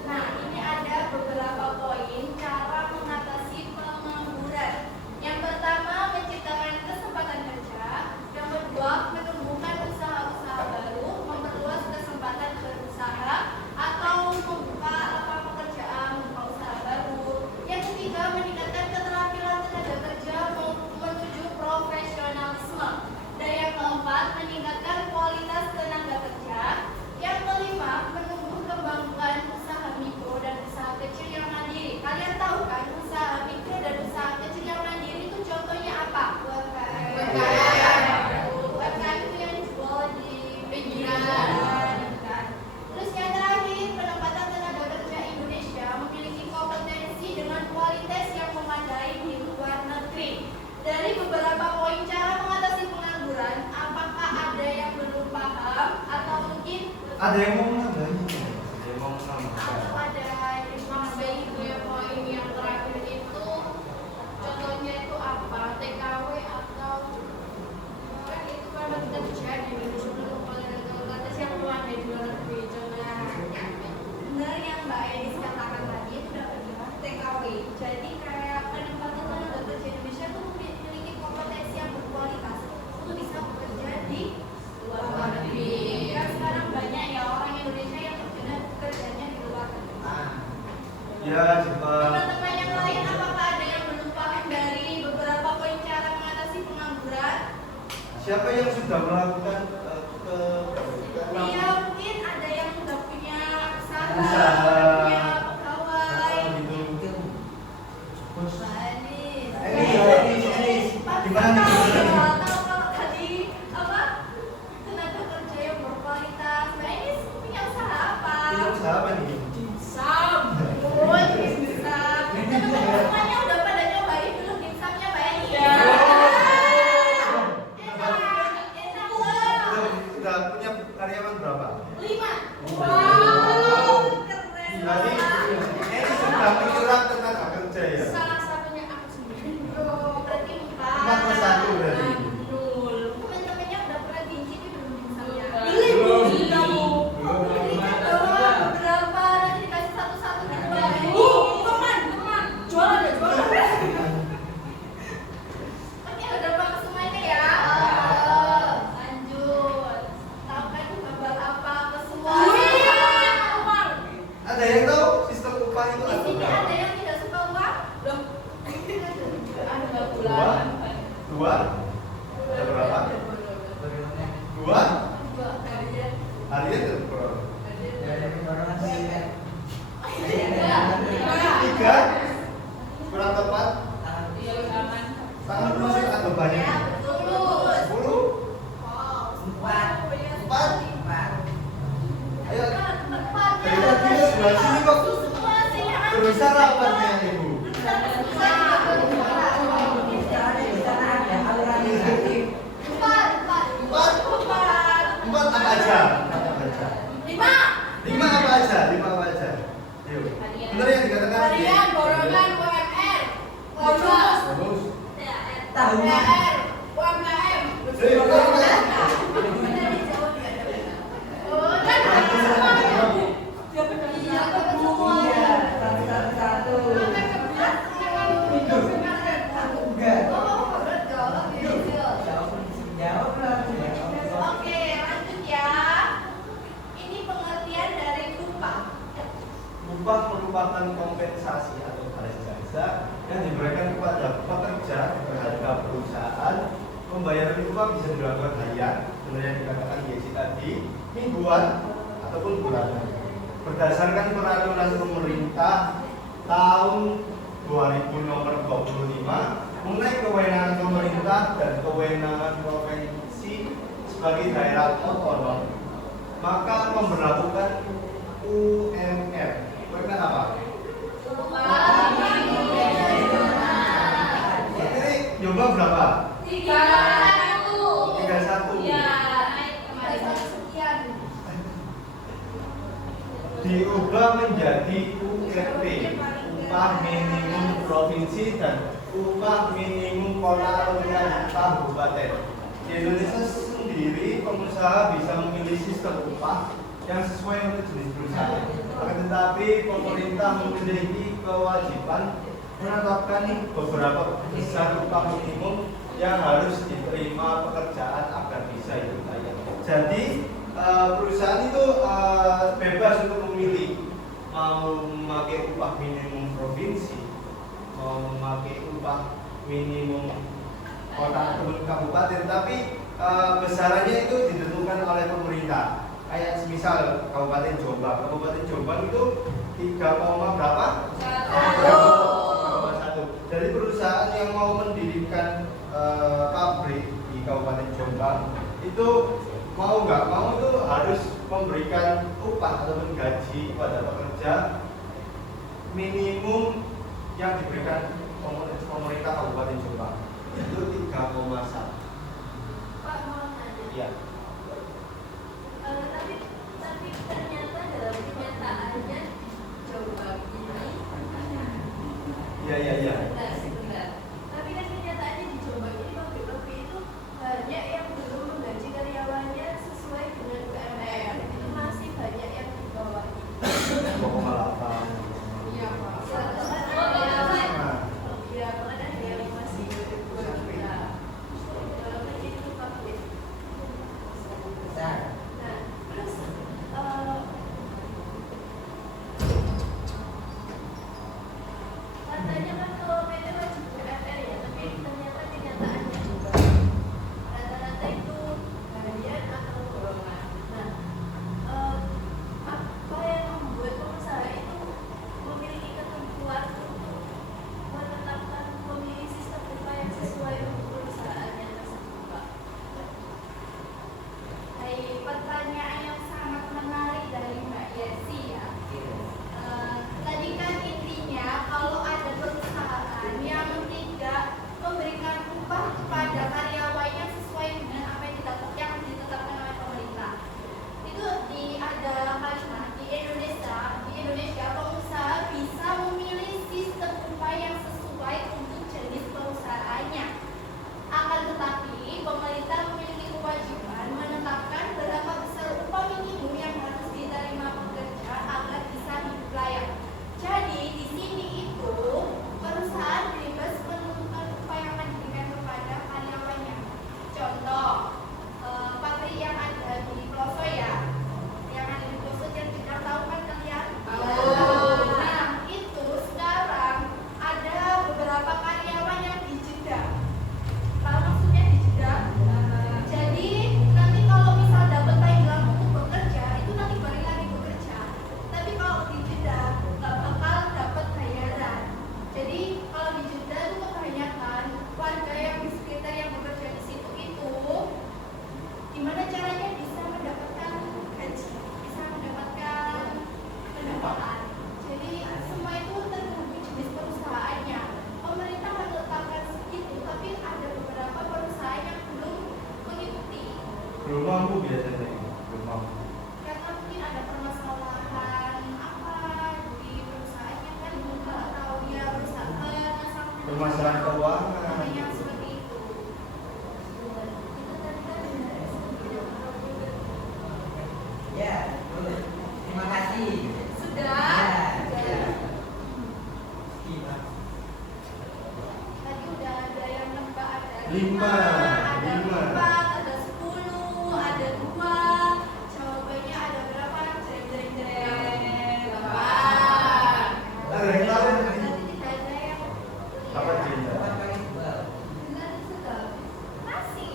Nah, ini ada beberapa poin cara mengatasi pengangguran. Yang pertama, menciptakan kesempatan kerja. Yang kedua, menumbuhkan usaha-usaha baru, memperluas kesempatan berusaha atau membuka lapangan pekerjaan, membuka usaha baru. Yang ketiga, meningkatkan keterampilan tenaga kerja menuju profesionalisme. Dan yang keempat, meningkatkan kualitas tenaga kerja. Yang kelima, menumbuh kembangkan usaha mikro dan usaha kecil yang mandiri. Kalian tahu kan usaha mikro dan usaha kecil yang mandiri itu contohnya apa? UMKM itu yang jual di pinggiran. Terus yang terakhir, penempatan tenaga kerja Indonesia memiliki kompetensi dengan kualitas yang memadai di luar negeri. Dari beberapa poin cara mengatasi pengangguran, apakah ada yang belum paham atau mungkin Ada yang mau menambahin? Ada yang mau atau menambahkan? ada yang Maksudnya itu ya poin yang terakhir itu contohnya itu apa? TKW atau kan itu kan kerja di Indonesia belum kualitas yang memadai di luar negeri. Contohnya benar yang Mbak Elis katakan tadi itu udah benar TKW. Jadi kayak penempatan tenaga kerja Indonesia itu memiliki kompetensi yang berkualitas untuk bisa bekerja di luar negeri. Kan sekarang banyak ya orang Indonesia yang kerjanya di luar negeri. Ya, Jepang. Teman-teman yang lain apakah ada yang belum paham dari beberapa poin cara mengatasi pengangguran? Siapa yang sudah melakukan Iya, mungkin ada yang sudah punya usaha, Usaha. punya pegawai. gitu? Bos. Mbak Elis. Elis. Gimana nih? Tahu kalau tadi apa tenaga kerja yang berkualitas. Mbak Elis punya usaha apa? Punya usaha apa nih? Dimsum. Oh, dimsum. Teman-teman semuanya udah pada nyobain belum dimsumnya Mbak Elis? Enak loh. Sudah punya karyawan berapa? 5. Wow, keren. Jadi ini sudah menyerap tenaga kerja ya. salah satunya aku sendiri. Berarti 4. 4+1 berarti. Nul. Teman-temannya udah pernah diicipi belum dimsumnya? Belum. Berikan dong berapa nanti dikasih satu-satu gitu Mbak Elis. Teman, jualan ya jualan. Oke, udah paham semuanya ya. Lanjut. Tahu kan gambar apa ke semua? Uang. Ada yang tahu sistem upah itu Di apa? sini ada yang tidak suka uang? Loh, Ada Dua? Dua? Ada berapa? Dua? Dua kalian. Harian ada berapa? Tiga. Tiga? Kurang tepat? iya aman. Tangan masih atau banyak? Ya, betul. 10? Wow. Empat. Empat? Ayo, Empat. dari tadi ya sebelah sini kok. Semua sini ada. Berusaha rapatnya ibu. Empat. Empat? Empat apa aja? Apa aja? 5. Lima apa aja? Lima apa aja? Yuk. Benar yang dikatakan? Harian, borongan, UMR, bonus, Bonus. THR, UMKM. Eh, Benar dijawab ya. Oh, kan ada semuanya. Iya, dapat semua. Iya, satu. Sampai ke belas, Aku enggak. oh, berat jawab ya, Sil. Jawab lah. Oke, lanjut ya. Ini pengertian dari upah. Upah merupakan kompensasi atau balas jasa yang diberikan kepada pekerja terhadap perusahaan. Pembayaran upah bisa dilakukan harian, sebenarnya yang dikatakan Yesi tadi, mingguan ataupun bulanan. Berdasarkan peraturan pemerintah tahun 2000 nomor 25 mengenai kewenangan pemerintah dan kewenangan provinsi sebagai daerah otonom, maka memberlakukan UMR. UMR apa? Ini Jombang berapa? 31. 31. Ya, naik kemarin sekian. Diubah menjadi UMP, upah minimum provinsi dan upah minimum kota dan kabupaten. Di Indonesia sendiri pengusaha bisa memilih sistem upah yang sesuai untuk jenis perusahaan. Akan tetapi pemerintah memiliki kewajiban menetapkan beberapa besar upah minimum yang harus diterima pekerjaan agar bisa hidup layak. Jadi perusahaan itu bebas untuk memilih mau memakai upah minimum provinsi, mau memakai upah minimum kota ataupun kabupaten, tapi besarannya itu ditentukan oleh pemerintah. Kayak semisal Kabupaten Jombang itu 3, berapa? 3,1. Dari perusahaan yang mau mendirikan pabrik di Kabupaten Jombang itu mau nggak mau itu harus memberikan upah ataupun gaji kepada pekerja minimum yang diberikan pemerintah Kabupaten Jombang itu 3,1. Pak, mau nanya. Iya. Tapi ternyata dalam kenyataannya Jombang ini Iya. sebentar. Tapi kan kenyataannya di Jombang ini pabrik-pabrik itu banyak yang belum menggaji karyawannya sesuai dengan UMR. Itu masih banyak yang di bawah ini. 2,8. Iya, Pak. Iya, bahkan ada yang masih di bawah kita. Walaupun itu pabrik. Besar. Nah, terus katanya kan kalau PT wajib UMR ya, tapi ternyata kenyataannya juga rata-rata itu harian atau golongan. Nah, apa yang membuat pengusaha itu memiliki ketentuan untuk menetapkan memilih sistem upah yang sesuai untuk perusahaannya tersebut, Pak? Pertanyaan yang sangat menarik dari Mbak Yesi ya. Tadi kan intinya kalau ada perusahaan yang tidak memberikan upah kepada karyawannya sesuai dengan apa yang ditetapkan oleh pemerintah, itu ada kalimat di Indonesia pengusaha bisa memilih sistem upah yang sesuai untuk jenis perusahaannya. Akan tetapi pemerintah memiliki kewajiban menetapkan berapa besar upah minimum yang harus diterima pekerja agar bisa hidup layak. Jadi di sini itu perusahaan bebas menentukan upah yang akan diberikan kepada karyawannya. Contoh, pabrik yang ada di Ploso ya, yang ada di Ploso yang tidak tahu kan kalian? Nah, itu sekarang ada beberapa karyawan yang di Jeddah. Kalau maksudnya di Jeddah, jadi nanti kalau misal dapat panggilan untuk bekerja, itu nanti balik lagi bekerja. Tapi kalau di Jeddah nggak bakal dapat bayaran. Jadi kalau di Jeddah itu kebanyakan warga yang di sekitar yang bekerja di situ itu, gimana caranya bisa mendapatkan gaji, bisa mendapatkan pendapatan. Jadi semua itu tergantung jenis perusahaannya. Pemerintah menetapkan segitu, tapi ada beberapa perusahaan yang belum mengikuti Belum mampu biasanya, belum mampu. karena mungkin ada permasalahan apa di perusahaannya kan nggak tahu ya perusahaan Permasalahan keuangan. namanya seperti itu. Ada 4, ada 10, ada 2. Jawabannya ada berapa? Jreng. Bapak. Ada yang tahu? Berarti tidak ada yang Apa cerita? 4 kali 2. benar sudah. Masih.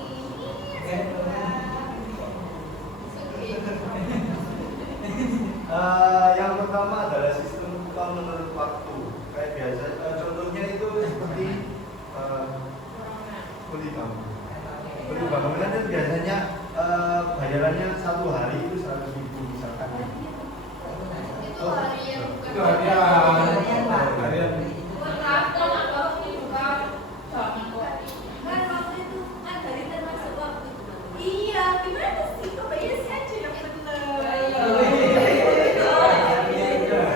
Yang pertama adalah sistem upah menurut waktu. Kayak biasa, contohnya itu seperti kuli bangunan. Kuli bangunan itu biasanya bayarannya 1 hari itu 100.000 misalkan. Itu harian bukan Itu harian. Harian. kontraktor atau bukan jangan Kan waktu itu kan dari termasuk waktu. Iya, gimana sih? Kok bayar saja yang benar.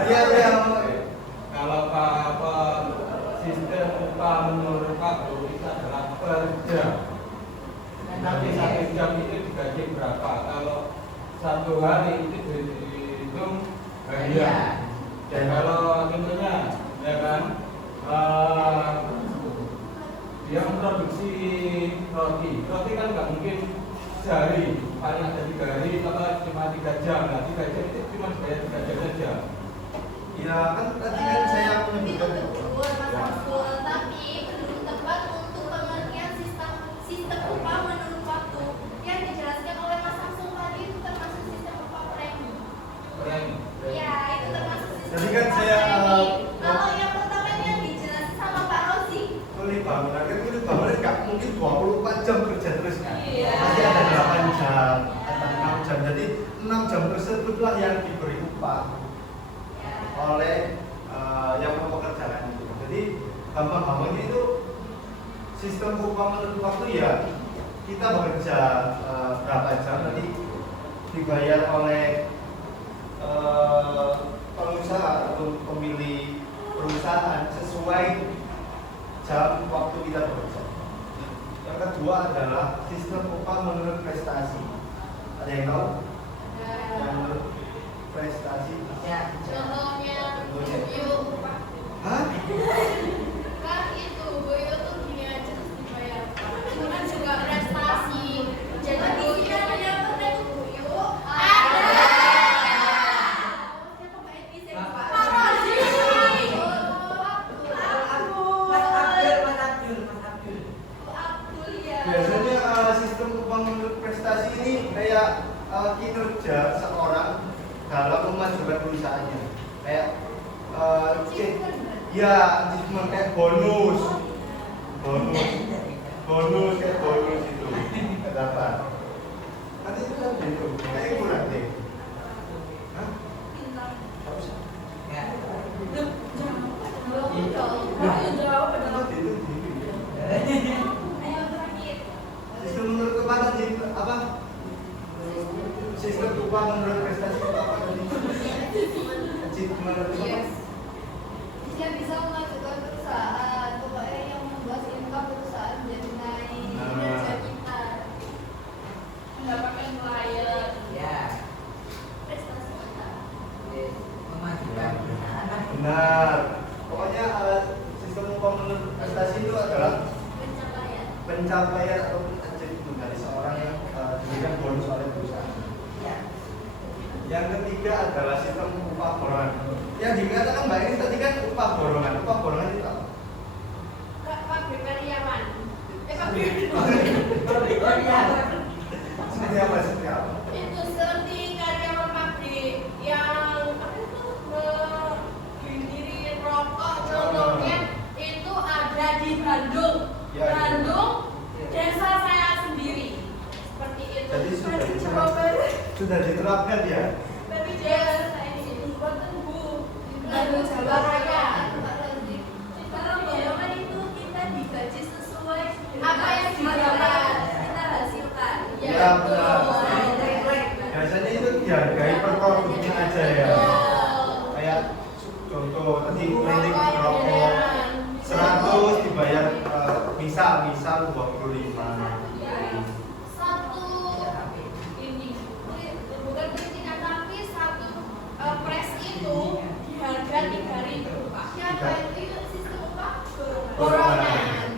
Iya, iya. Kalau apa sistem upah menurut waktu itu adalah per jam. Nanti 1 jam itu digaji berapa? Kalau 1 hari itu dihitung harian. Dan kalau contohnya, ya kan, dia memproduksi roti kan nggak mungkin sehari, paling ada 3 hari, atau cuma 3 jam. Nah, 3 jam itu cuma bayar 3 jam saja. Ya kan tadi kan saya Itu menyebutkan betul, Mas Samsul. Tapi belum tepat untuk pengertian sistem upah menurut waktu yang dijelaskan oleh Mas Samsul tadi itu termasuk sistem upah premi. Premi. Iya, itu termasuk sistem Jadi kan upah saya, premi. Kalau yang pertama yang dijelaskan sama Pak Rozi, kuli bangunan kan kuli bangunan nggak mungkin 24 jam kerja terus kan. Iya. Pasti ada 8 jam, ada 6 jam. Jadi 6 jam tersebutlah yang diberi upah oleh yang mempekerjakan itu. Jadi gampang-gampangnya itu sistem upah menurut waktu ya kita bekerja berapa jam nanti dibayar oleh pengusaha atau pemilik perusahaan sesuai jam waktu kita bekerja. Yang kedua adalah sistem upah menurut prestasi. Ada yang tahu? Yang menurut prestasi? Ya. contohnya Buyu Hah? kan itu Buyu tuh gini aja terus dibayar itu kan juga prestasi jadi di Buyu sini ada yang pernah ikut Buyu? ada Siapa Pak Edi? Pak Pak Rozi. Mas Abdul. Abdul ya. Biasanya sistem upah menurut prestasi ini kayak kinerja seorang dalam memajukan perusahaannya. Kayak ya achievement kayak bonus kayak bonus itu dapat. Nanti itu kan gitu, kayak kurang deh. Hah? Nggak usah. Ya. Kenapa itu gini? Ayo terakhir. Sistem menurut kemana sih? Apa? Sistem upah menurut prestasi itu apa tadi? Achievement itu apa? yes Dia bisa memajukan perusahaan, pokoknya yang membuat income perusahaan menjadi naik, Nah. kinerja kita. mendapatkan klien Ya. Prestasi kita. Memajukan perusahaan. Benar. Pokoknya sistem upah menurut prestasi itu adalah pencapaian atau achievement dari seorang yang diberikan bonus oleh perusahaan. Ya. Yang ketiga adalah sistem upah borongan. Yang dikatakan Mbak ini tadi kan upah borongan. Upah borongan itu apa? pabrik karyawan pabrik Oh iya. Seperti apa? Seperti apa? itu seperti karyawan pabrik yang apa itu berdiri rokok contohnya itu ada di Bandung Ya, ya. Bandung desa saya sendiri seperti itu Jadi sudah Jawa Barat sudah diterapkan ya. tapi desa saya di sini buatan Bu di Bandung Jawa Raya Kalau borongan itu kita digaji sesuai apa yang diharapkan kita hasilkan. Ya, benar. Biasanya itu dihargai per produknya aja ya. Kayak contoh tadi klinik rokok 100 dibayar misal 25. satu ini bukan kritikan tapi satu pres itu di harga 3.000 Pak. Siapa itu sistem upah? Borongan.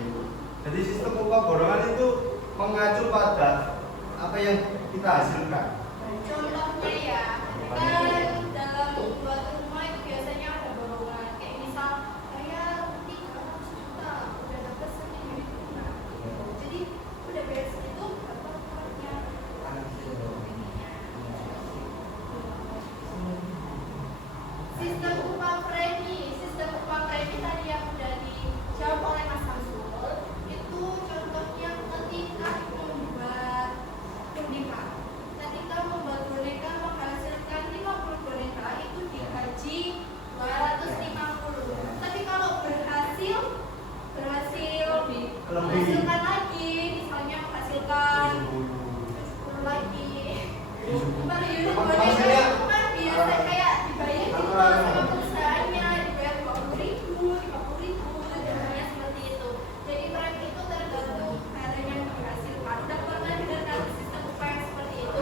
Jadi sistem upah borongan itu mengacu pada apa yang kita hasilkan. Contohnya ya, kan dalam membuat rumah itu biasanya ada dorongan. Kayak misal saya 300 juta udah dapat segini rumah. Jadi udah beres itu berapa uangnya? Sistem upah premi tadi yang udah dijawab oleh Mas Samsul itu contohnya ketika membuat undikan. Ketika membuat boneka menghasilkan 50 boneka itu digaji 250. Tapi kalau berhasil menghasilkan lagi, misalnya menghasilkan 70 lagi. Per unit boneka itu kan biasa kayak dibayar gitu sama perusahaannya, dibayar 20.000, 50.000, biasanya seperti itu. Jadi premi itu tergantung barang yang dihasilkan. Udah pernah dengar kan sistem upah yang seperti itu?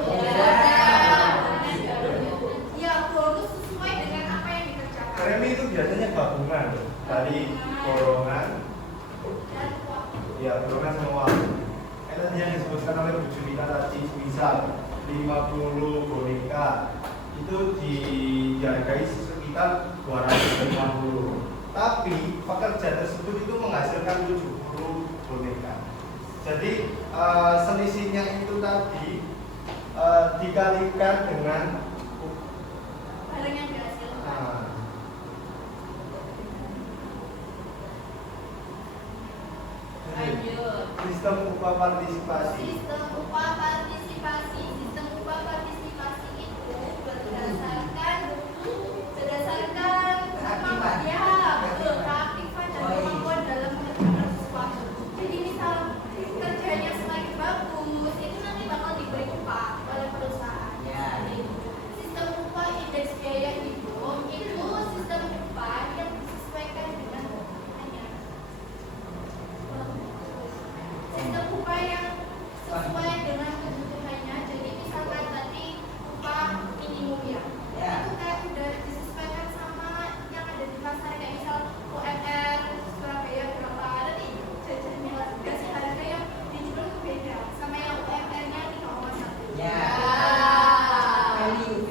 Ya, bonus sesuai dengan apa yang dikerjakan. Premi itu biasanya gabungan dari dorongan, Dan uang. ya dorongan sama uang. Tadi yang disebutkan oleh Bu Junita tadi, misal 50 boneka itu dihargai sekitar 250. Tapi pekerja tersebut itu menghasilkan 70 boneka. Jadi selisihnya itu tadi dikalikan dengan Barang yang dihasilkan. Lanjut. Sistem upah partisipasi. Sistem upah partisipasi itu berdasarkan Keaktifan. ya betul keaktifan dan kemampuan dalam mengerjakan sesuatu. Jadi misal kerjanya semakin bagus itu nanti bakal diberi upah oleh perusahaan. Ya. Sistem upah indeks biaya hidup itu sistem upah yang disesuaikan dengan kebutuhannya. Sistem upah yang sesuai dengan kebutuhannya. Jadi misalkan tadi upah minimum ya, itu kayak udah disesuaikan sama yang ada di pasar, kayak misal UMR Surabaya berapa, nanti jajannya kasih harga yang dijual itu beda sama yang UMR-nya di nomor 1. Ya.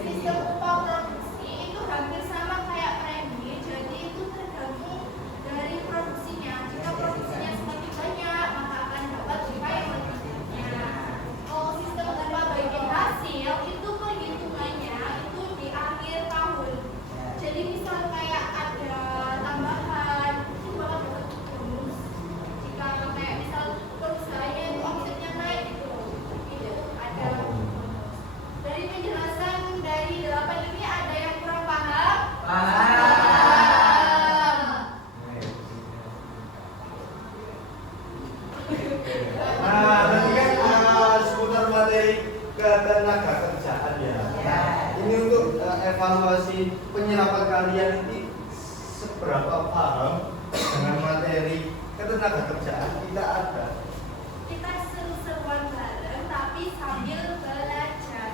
Sistem upah produksi itu hampir sama kayak premi, jadi itu tergantung dari produksinya. Jika produksinya semakin banyak, maka akan dapat upah yang lebih banyak. Kalau sistem upah bagi hasil itu perhitungannya itu di akhir tahun. Jadi misal kayak ada tambahan, itu bakal dapat bonus. Jika kayak misal perusahaannya itu omsetnya naik itu ada bonus. Dari penjelasan dari 8 ini ada yang kurang paham? Nah, tadi kan seputar materi ketenaga kerjaan ya. Ya. Ini untuk evaluasi penyerapan kalian ini seberapa paham dengan materi ketenaga kerjaan kita ada. Kita seru-seruan bareng tapi sambil belajar.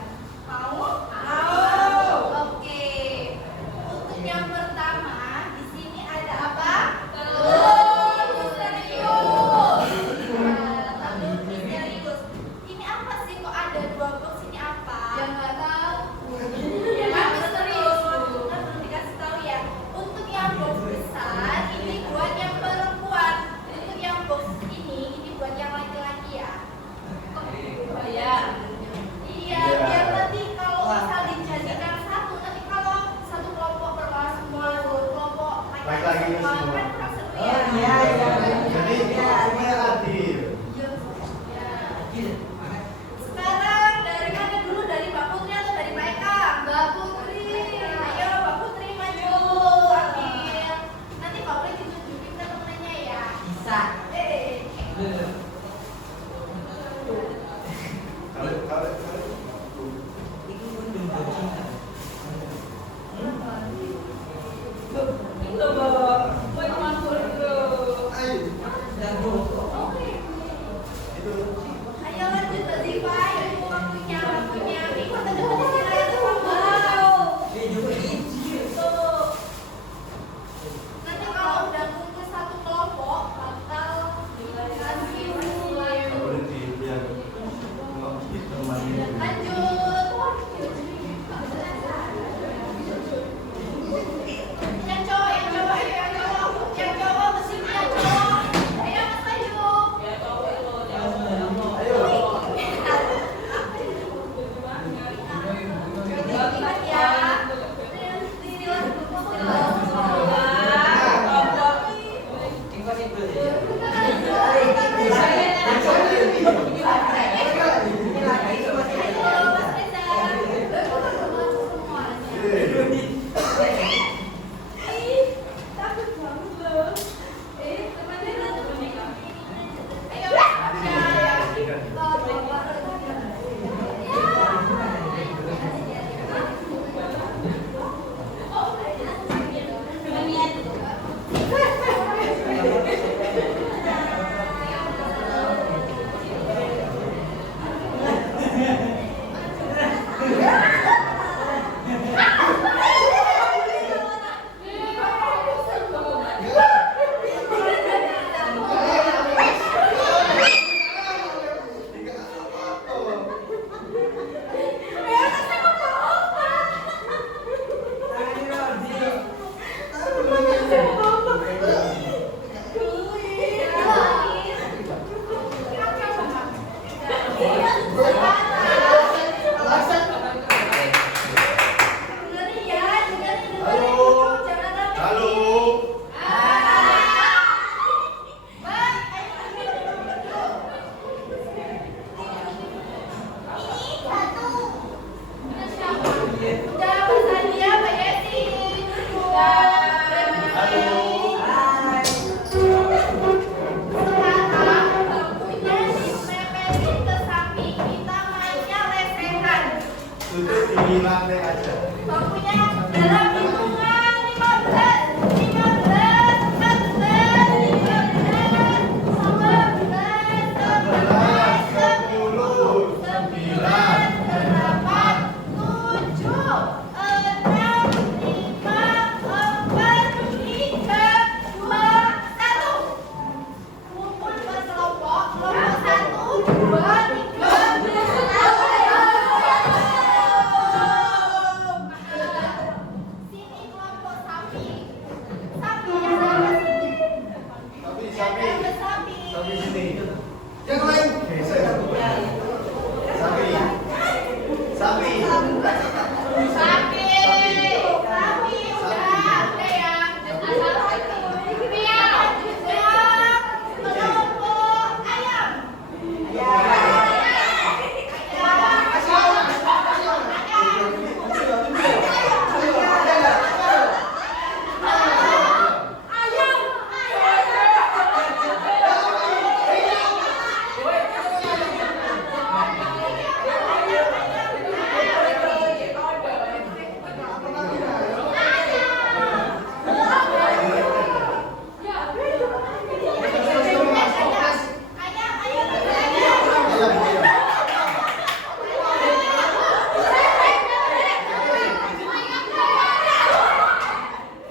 Mau? Mau. Oke. Untuk yang pertama, di sini ada apa? Telur misterius. Telur misterius. Ini apa sih, kok ada 2 box, ini apa? Ya nggak tahu. Ya kan misterius. Kan belum dikasih tahu ya. Untuk yang box besar, ini buat yang perempuan. Untuk yang box ini buat yang laki-laki ya. Iya. Iya, biar nanti kalau misal dijadikan satu, nanti kalau satu kelompok berkelas semua, kelompok laki-laki semua, kan kurang seru ya. Iya. Jadi semuanya adil. Ya. Sekarang dari mana dulu, dari Mbak Putri atau dari Mbak Eka? Mbak Putri. Ayo Mbak Putri maju ambil. Nanti Mbak Putri ditunjukin ke temennya ya. Bisa. Kalau Itu pun belum Itu Mbak. Woi, mantul itu. ayo itu Ayo lanjut tadi Pak, ibu waktunya. Ikut aja di sini aja tuh mau. Nanti kalau udah kumpul satu kelompok bakal dikasih boleh dilihat. Dengerin ya, dengerin Halo. dulu. Jangan rame. Halo. Baik, ayo dengerin dulu. Ini satu. Udah pesan dia, Mbak Yesi. Halo. Sekarang bangkunya dilepetin ke samping. Kita mainnya lesehan. Duduk di lantai aja. Bangkunya dalam hitungan 15, 15, 14, 15, 11, 12, 10, 9, 8, 7, 6, 5, 4, 3, 2, 1. Kumpul berkelompok, kelompok 1, 2, 3. Sini kelompok sapi. Sapi yang ada sini. Sapi. Yang ada sapi. Sapi sini. Yang lain geser. Sapi. Sapi. Sapi. Sapi udah ya. Asal satu. Biar kelompok ayam.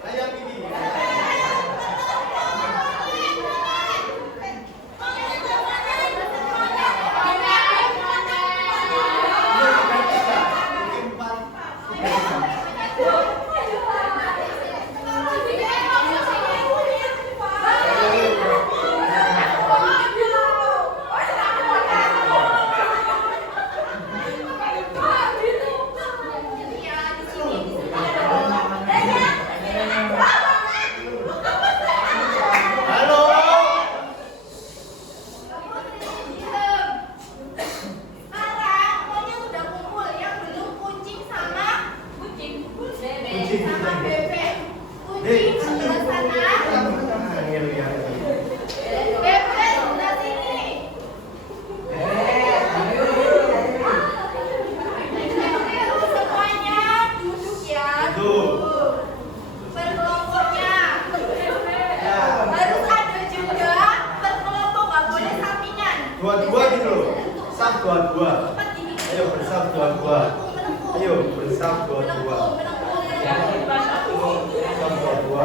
Ayam ini. Mungkin 4. Halo. Sekarang pokoknya udah kumpul yang belum kucing sama sama bebek. Kucing sebelah sana, bebek sebelah sini. Semuanya duduk ya. Duduk. Berkelompoknya. Harus ada juga berkelompok, nggak boleh sampingan. Dua-dua gitu loh. Sab dua-dua. Cepat ini. Ayo bersab dua-dua. Ayo bersab dua-dua. Bersab dua-dua.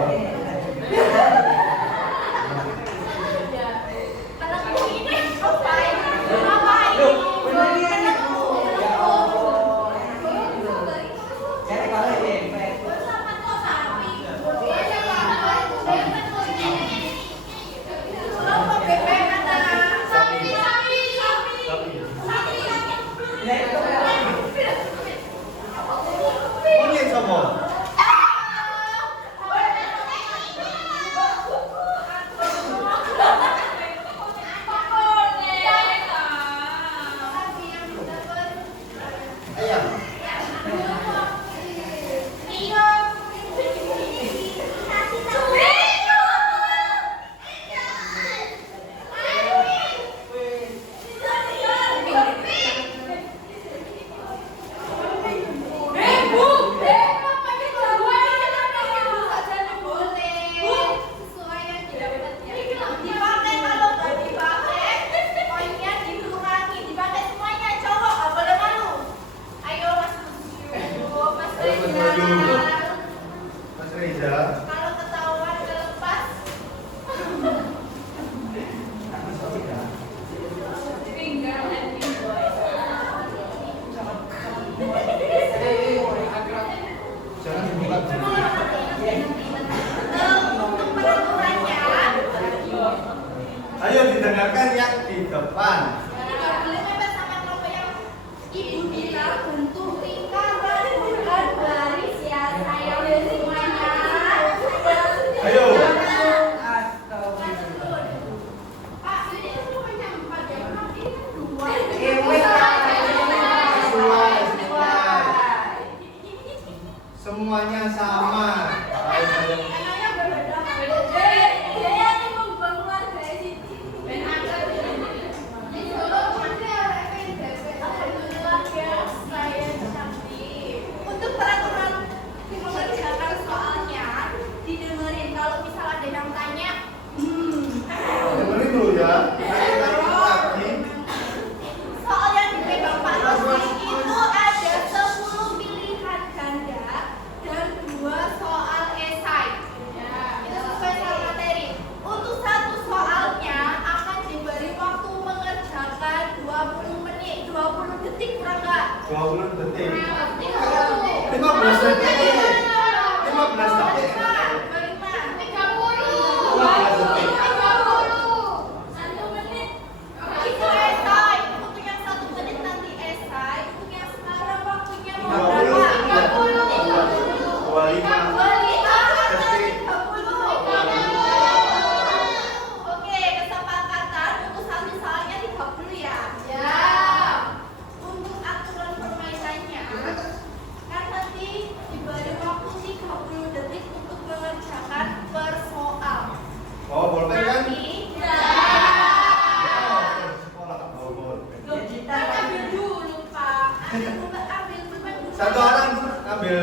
Penekuk ini ngapain? Ngapain? Bersama kok sapi. Kelompok bebek ada sapi. Ini sama. Ayam. 20 detik kurang nggak? 20 detik. 15 detik. 15 detik. 15 detik. 15 detik. Itu esai. Untuk yang 1 menit nanti esai. Untuk yang sekarang waktunya mau 20. berapa? 25. Oke, kesepakatan untuk satu soalnya 30 ya. Untuk aturan permainannya, kan nanti diberi waktu 30 detik untuk mengerjakan per soal. Oh, bolpen kan? Nanti, Sekolah oh, bolpen. kan ambil dulu Pak. Ambil bolpen dulu. Satu orang ambil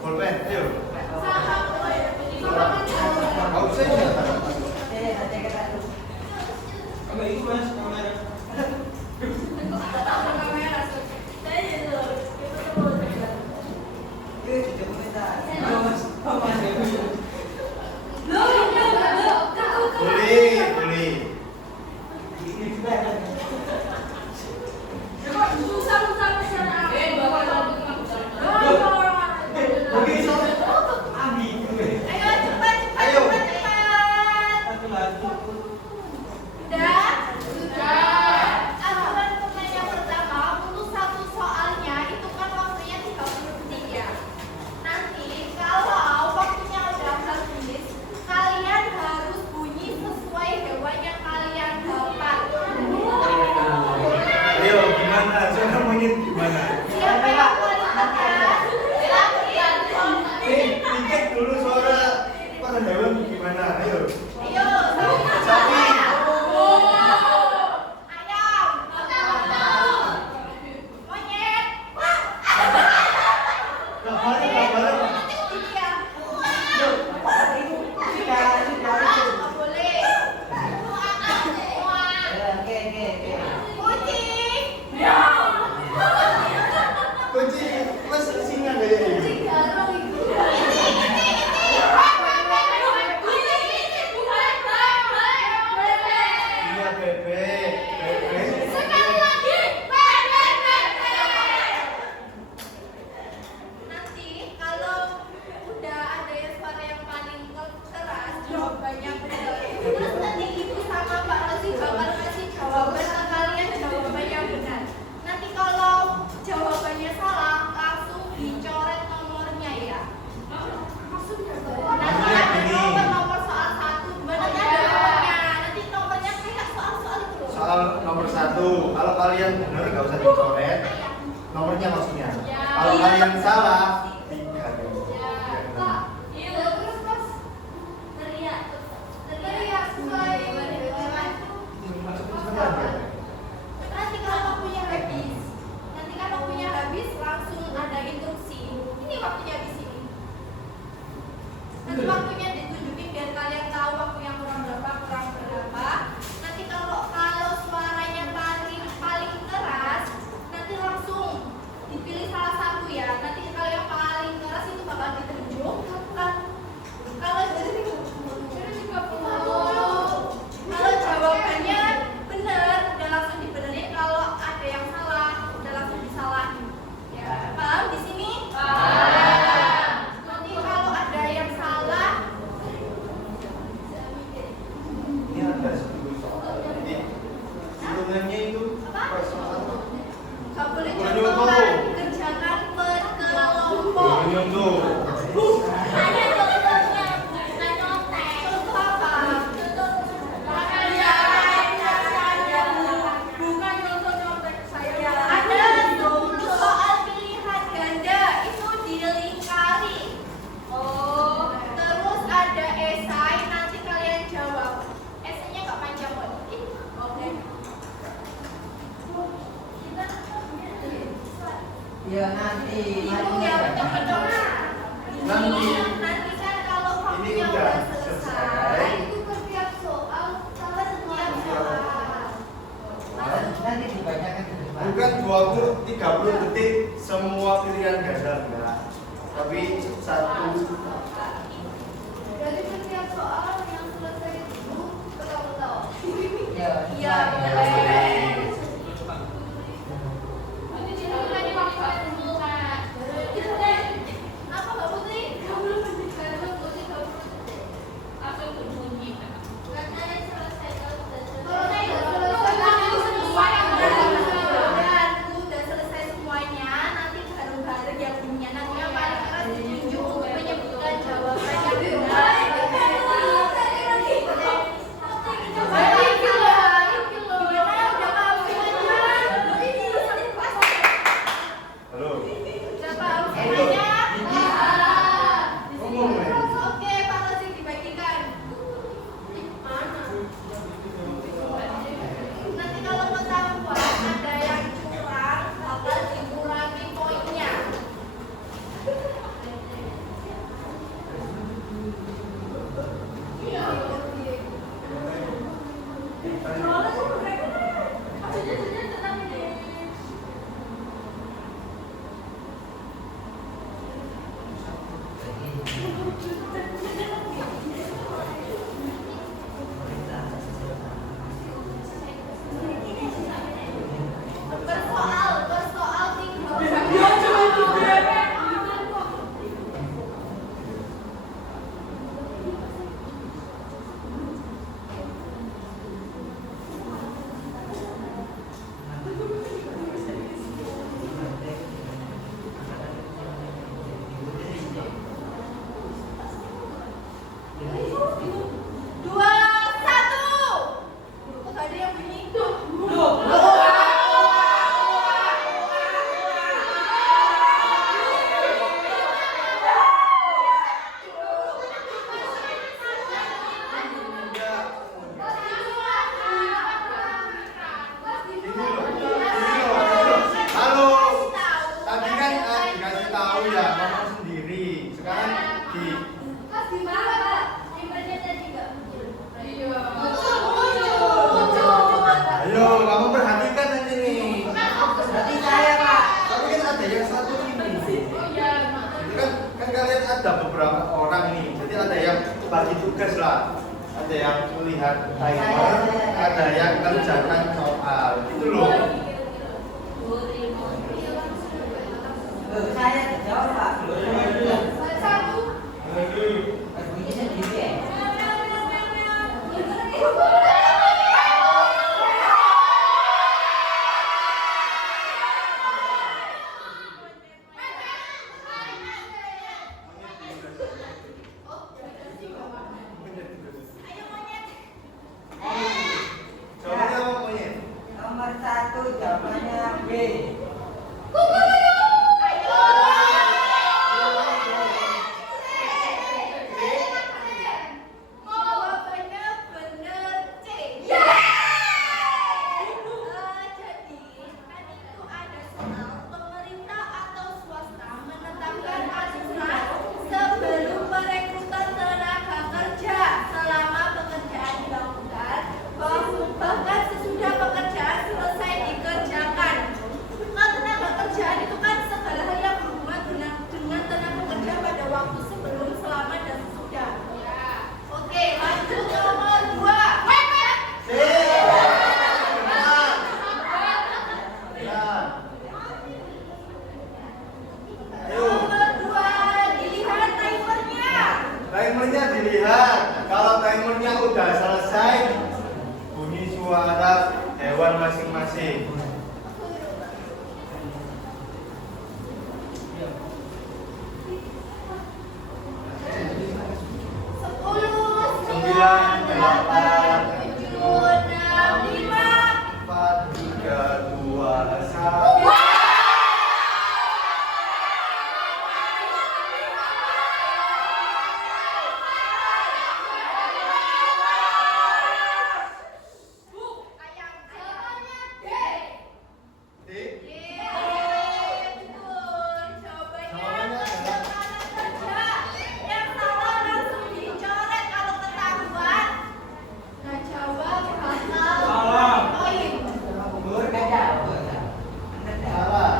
bolpen. Ayo. Kau bisa juga. Kalau itu mas kamera. Boleh. Ayo cepat. Ayo. Sudah? Aturan permainan yang pertama untuk satu soalnya itu kan waktunya 30 detik ya. Nanti kalau waktunya udah habis, kalian harus bunyi sesuai hewan yang kalian dapat. Ayo, gimana? Suara monyet gimana? Siapa yang paling tegas? Dicek dulu suara para hewan gimana? Ayo. Ayo, Sapi. ayam, monyet, Kabar. iya, nggak boleh. Kucing. Kunci mas singa deh. Iya bebek. Nanti kalau udah ada yang suara yang paling keras, jawabannya benar. Terus nanti ibu sama Pak Rosi bakal kasih jawaban ke kalian jawaban yang benar. Nanti kalau jawabannya salah, langsung dicoret nomornya ya. Nanti ada nomor soal 1, nanti ada nomornya. Nanti nomornya kayak soal-soal itu. Soal nomor 1, kalau kalian benar nggak usah dicoret. Nomornya maksudnya. Kalau kalian salah, dikali. Nanti kalau waktunya habis, langsung ada instruksi. Ini waktunya di sini. Nanti waktunya ditunjukin biar kalian tahu waktu yang kurang berapa. Nanti kalau suaranya paling keras, nanti langsung dipilih salah satu ya. Nanti kalau yang paling keras itu bakal ditunjuk. Kalau jadi 30. Kalau jawabannya benar, udah langsung dibenerin. Kalau ada yang salah, udah langsung disalahin. Ya, paham di sini? Nanti kalau ada yang salah, Ini ada 10 soal. Jadi hitungannya itu per soal. nggak boleh Menyuruh. contohan, dikerjakan per kelompok. Menyuntuh. Ada contohnya, bukan nyontek. Contoh apa? Bukan contoh nyontek saya. Ada 10 soal pilihan ganda, itu dilingkari. Terus ada esai, nanti kalian jawab. Esainya nggak panjang kok, dikit. Oke. Ya nanti. Ibu ya betul-betul. Nanti. Nanti kan kalau Ini waktunya udah udah selesai, selesai. itu setiap soal sama setiap soal. Nanti dibacakan ke depan. Bukan 30 detik semua pilihan ganda enggak. Tapi satu. Dari setiap soal yang selesai itu ketawa-ketawa. Ya, Iya, selesai. boleh. beberapa orang nih. Jadi ada yang bagi tugas lah. Ada yang melihat timer, ada yang kerjakan soal. Gitu loh. Saya jawab Pak. Satu. Bunyinya gitu ya. Jawabannya apa monyet? Nomor 1 jawabannya B. Jawabannya benar C. Jadi kan itu ada soal pemerintah atau swasta menetapkan aturan sebelum perekrutan tenaga kerja selama pekerjaan dilakukan bahkan sesudah pekerjaan selesai dikerjakan. Kan tenaga kerjaan itu kan segala hal yang berhubungan dengan tenaga kerja pada waktu sebelum, selama dan sesudah. Oke, lanjut nomor 2. Nomor 2, dilihat timernya. Timernya dilihat. Kalau timernya udah selesai, bunyi suara hewan masing-masing. Sepuluh, 9, 8, 7, 6, 5. 4, 3, 2, 1. Jawabannya D. Jawabannya kerja. Yang salah langsung dicoret kalau ketahuan. Nah, jawab bakal Salah. poin. Berbeda. Salah.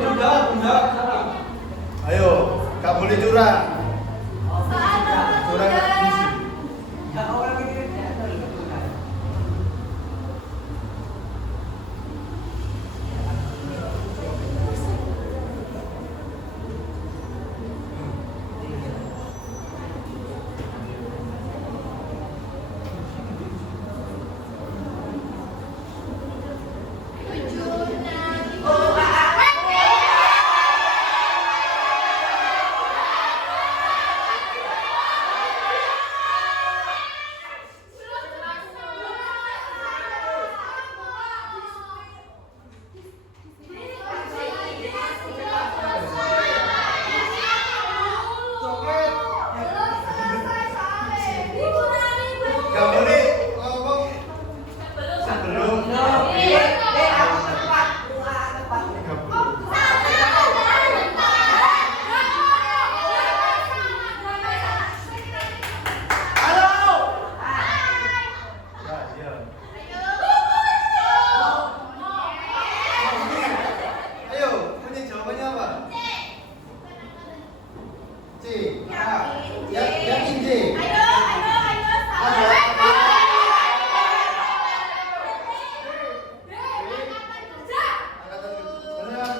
Menjawab salah. Ayo, gak boleh curang. Soal nomor Curang gak 3. bisa. Ya orang ini kan Gak boleh ngomong sebelum. Gak boleh. Halo. Ya, ya. Ayo, punya jawabannya apa? C. Yakin C. Ayo, salah. Benar.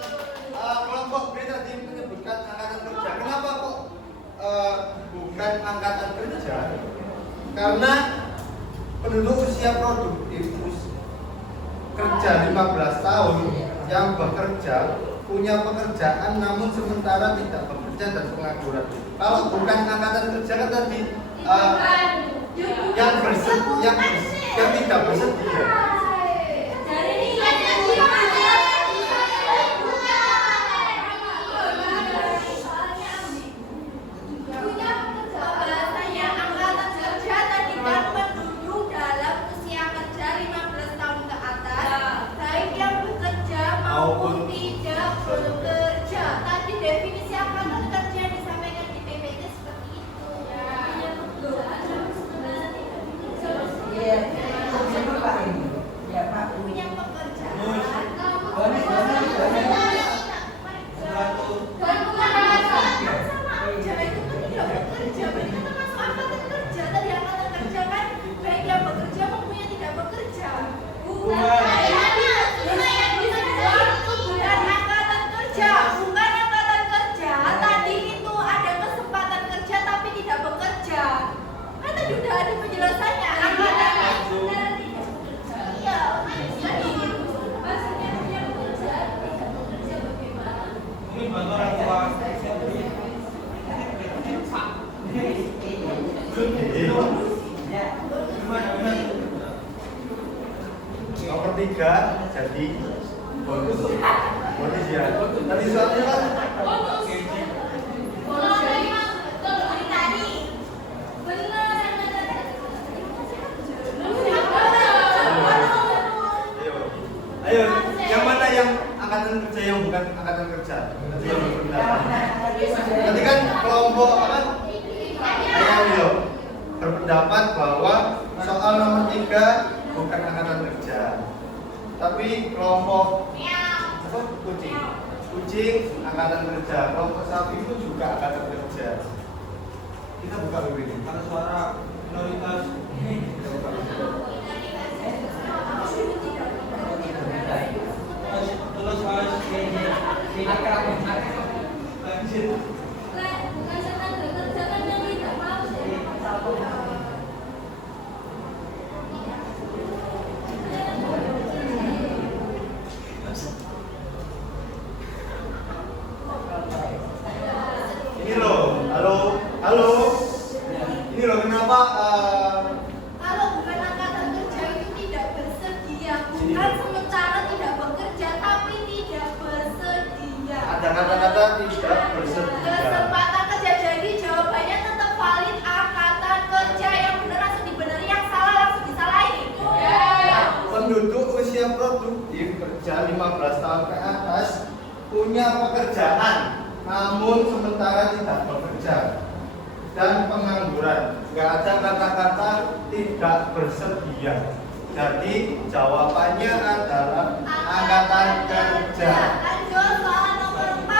Kelompok B tadi menyebutkan angkatan kerja. Kenapa kok bukan angkatan kerja? Karena penduduk usia produktif kerja 15 tahun yang bekerja punya pekerjaan namun sementara tidak bekerja dan pengangguran. Kalau bukan angkatan kerja kan tadi yang tidak bersedia. Bahasanya angkatan kerja tadi kan penduduk dalam usia kerja 15 tahun ke atas, baik yang bekerja maupun tidak bekerja. Tadi definisi angkatan kerja yang disampaikan di PPT seperti itu. Iya, siapa Pak ini? 3 jadi bonus. Bonus ya. Tadi soalnya kan ayo, yang mana yang angkatan kerja yang bukan angkatan kerja? Nanti yang berpendapat. Tadi kan kelompok apa? Ayo berpendapat bahwa soal nomor 3 bukan angkatan kerja, tapi kelompok apa? Kucing angkatan kerja, kelompok sapi itu juga angkatan kerja. Kita buka dulu ini. Kalau suara minoritas terus Lanjut. Ini loh, halo. Ini loh kenapa Kalau bukan angkatan kerja itu tidak bersedia, bukan sementara tidak bekerja tapi tidak bersedia. ada kata-kata tidak bersedia? Kesempatan kerja, jadi jawabannya tetap valid angkatan kerja. Yang benar langsung dibeneri, yang salah langsung disalahin. Penduduk usia produktif kerja 15 tahun ke atas punya pekerjaan, namun sementara tidak bekerja dan pengangguran. Nggak ada kata-kata tidak bersedia. Jadi jawabannya adalah angkatan kerja. Lanjut soal nomor 4.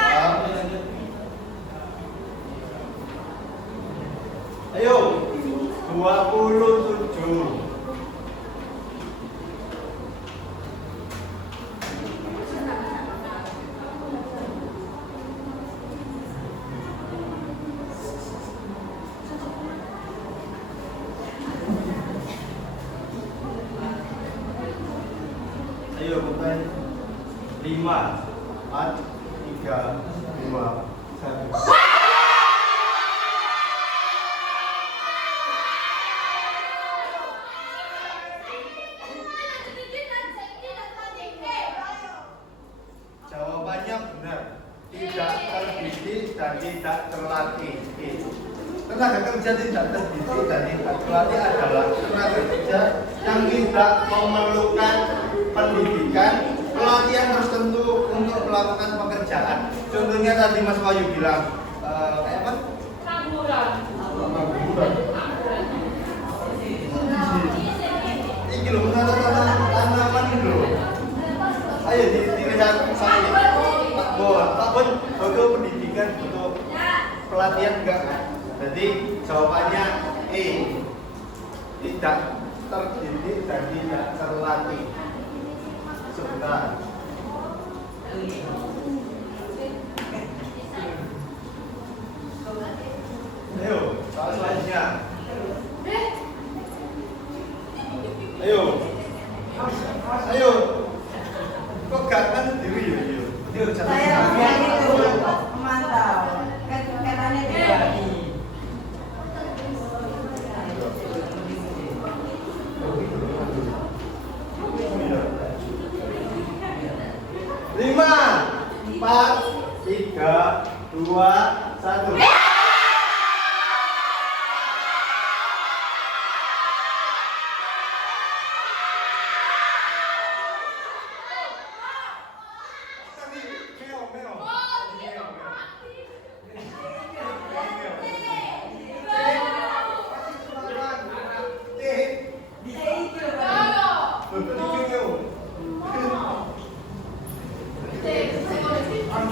Ayo, 27. Ayo bukan 5, 4, 3, 2, 1. Jawabannya benar. Tidak terdidik dan tidak terlatih. Tenaga kerja tidak terdidik dan tidak terlatih adalah tenaga kerja yang tidak memerlukan pendidikan, pelatihan tertentu untuk melakukan pekerjaan. Contohnya tadi Mas Wahyu bilang kayak apa? Pengangguran. Ini loh, menata tanaman ini loh. Ayo dilihat saya. Pak Bon, butuh pendidikan, butuh pelatihan enggak? Jadi jawabannya E. Tidak terdidik dan tidak terlatih. Sebentar. Ayo, soal selanjutnya. Ayo. Ayo. Kok gak kan sendiri ya? Ayo, Saya itu memantau. Katanya dibagi. Lima, 4, 3, 2, 1.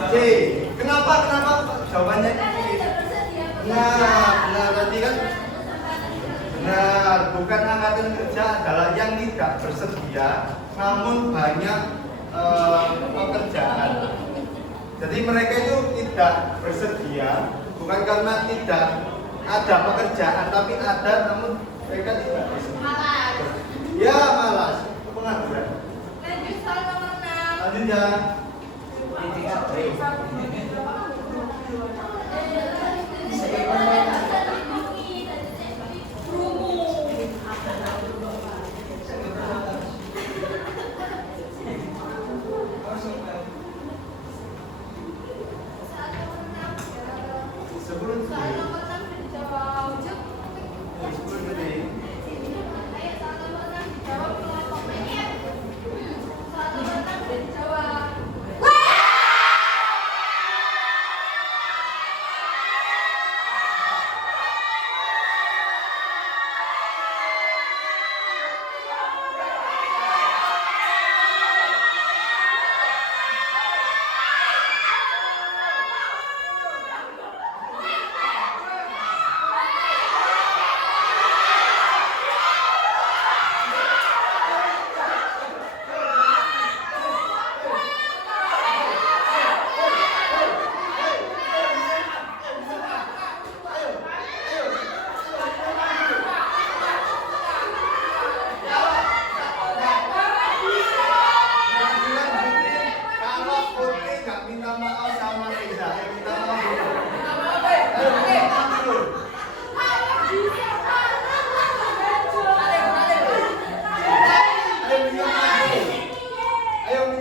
C. Kenapa jawabannya C? Benar tadi kan. Benar, bukan angkatan kerja adalah yang tidak bersedia, namun banyak pekerjaan. Jadi mereka itu tidak bersedia, bukan karena tidak ada pekerjaan, tapi ada namun mereka tidak bersedia. Malas. Ya malas, itu pengangguran. Lanjut soal nomor 6. Lanjut ya.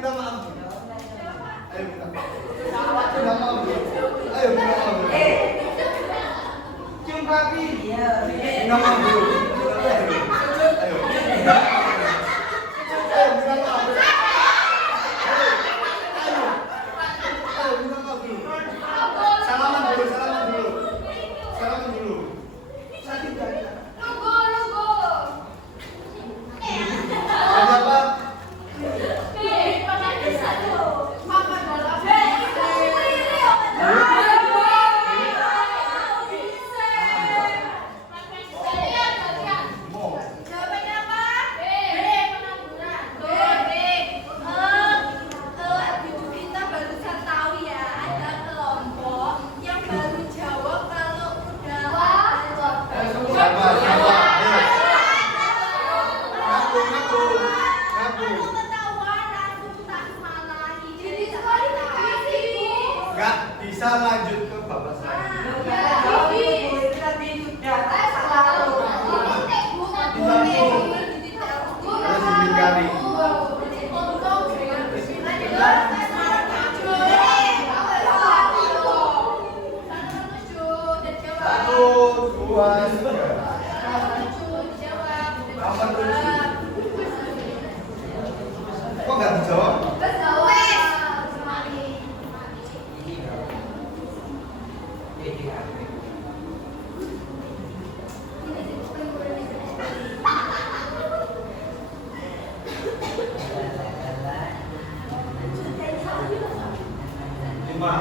minta maaf. Ayo minta maaf. Minta maaf. Ayo minta maaf. Cium kaki. Iya. Minta maaf dulu. Ayo. Minta maaf. Ayo minta maaf dulu. Salaman dulu. Salaman dulu. Sakit gak? Siapa? Mau. Jawabannya apa? Kita barusan tahu ya, ada kelompok yang baru jawab kalau udah Siapa? Ngaku. Aku ketahuan, aku tak salahi. Jadi kualifikasi, Bu. Gak bisa lanjut ke bapak saya. Harus dibingkari. Satu, dua, tiga. Kok gak dijawab? Lima.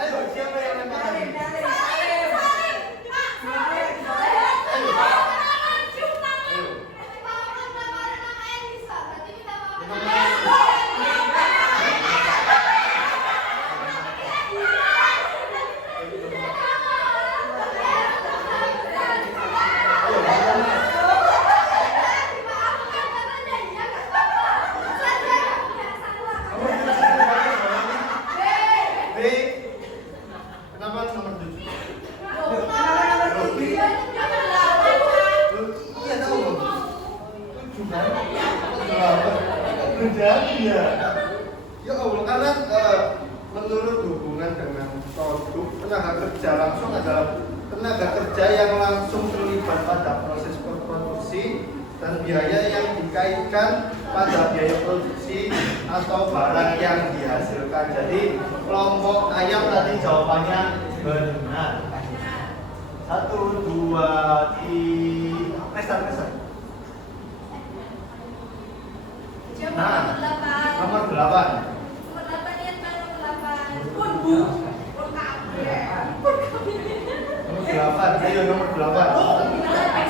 Ayo, siapa yang lempar lagi? B. Kenapa nomor 7? Iya tahu. 7 kan? Berjadi ya. Ya Allah, karena menurut hubungan dengan produk tenaga kerja langsung adalah tenaga kerja yang langsung terlibat pada proses produksi dan biaya yang dikaitkan pada biaya produksi atau barang yang dihasilkan. Jadi kelompok ayam tadi jawabannya benar. 1, 2, 3. Next. Nah, nomor 8. Nomor 8 ya, nomor 8. Pun Bu. Pun kabeh. Nomor 8. Ayo nomor 8. Nomor 8.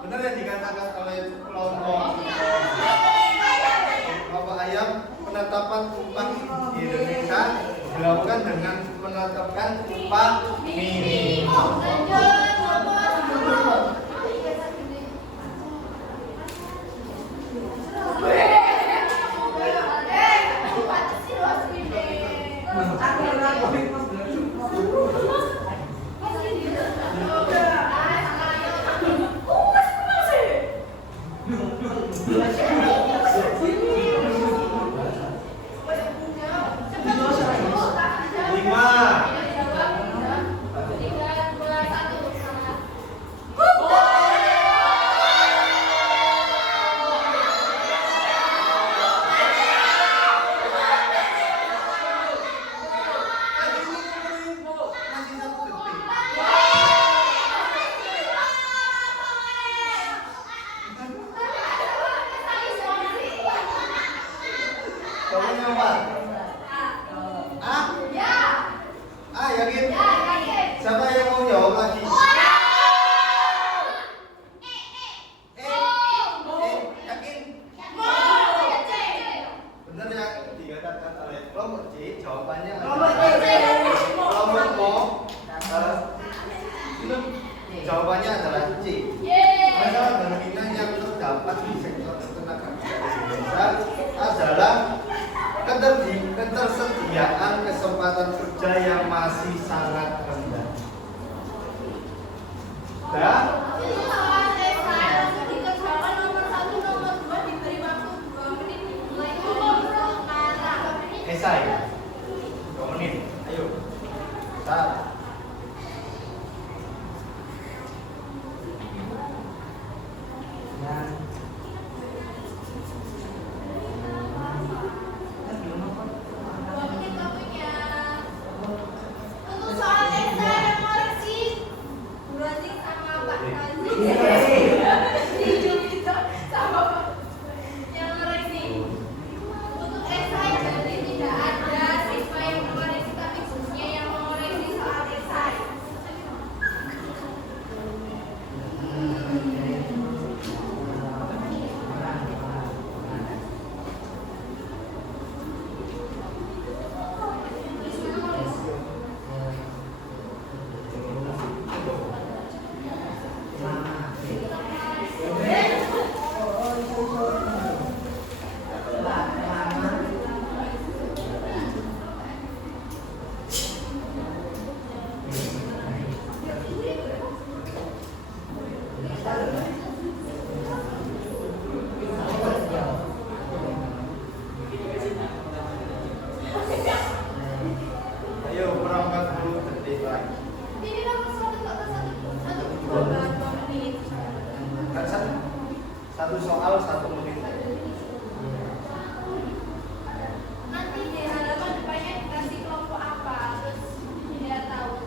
Benar yang dikatakan oleh kelompok ayam, penetapan upah di Indonesia dilakukan dengan menetapkan upah minimum. Lanjut, nomor 10. Jawabannya apa? Ah? Ah, yakin? Siapa yang mau jawab lagi? Yakin? Benar yang dikatakan oleh kelompok C, jawabannya adalah kelompok O. Jawabannya adalah C. Masalah dominan yang terdapat di sektor ketenaga kerjaan Indonesia adalah ketersediaan kesempatan kerja yang masih sangat rendah. Dan esai 2 menit. Ayo. Start. Satu soal 1 menit. Nanti di halaman depannya dikasih kelompok apa, terus dia tahu.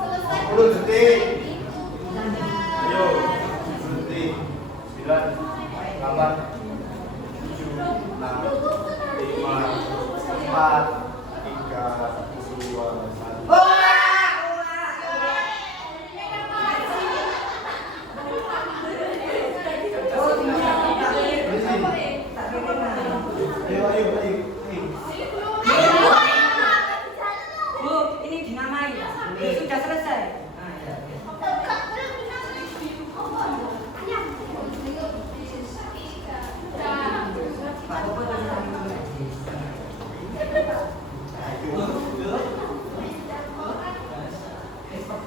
Selesai. 10 detik. Ayo, 10 detik. 9, 8, 7, 6, 5, 4, 3, 2, 1. Ayo, ayo, ayo. Bu, ini dinamai. Sudah selesai. Nah, ya. Pak,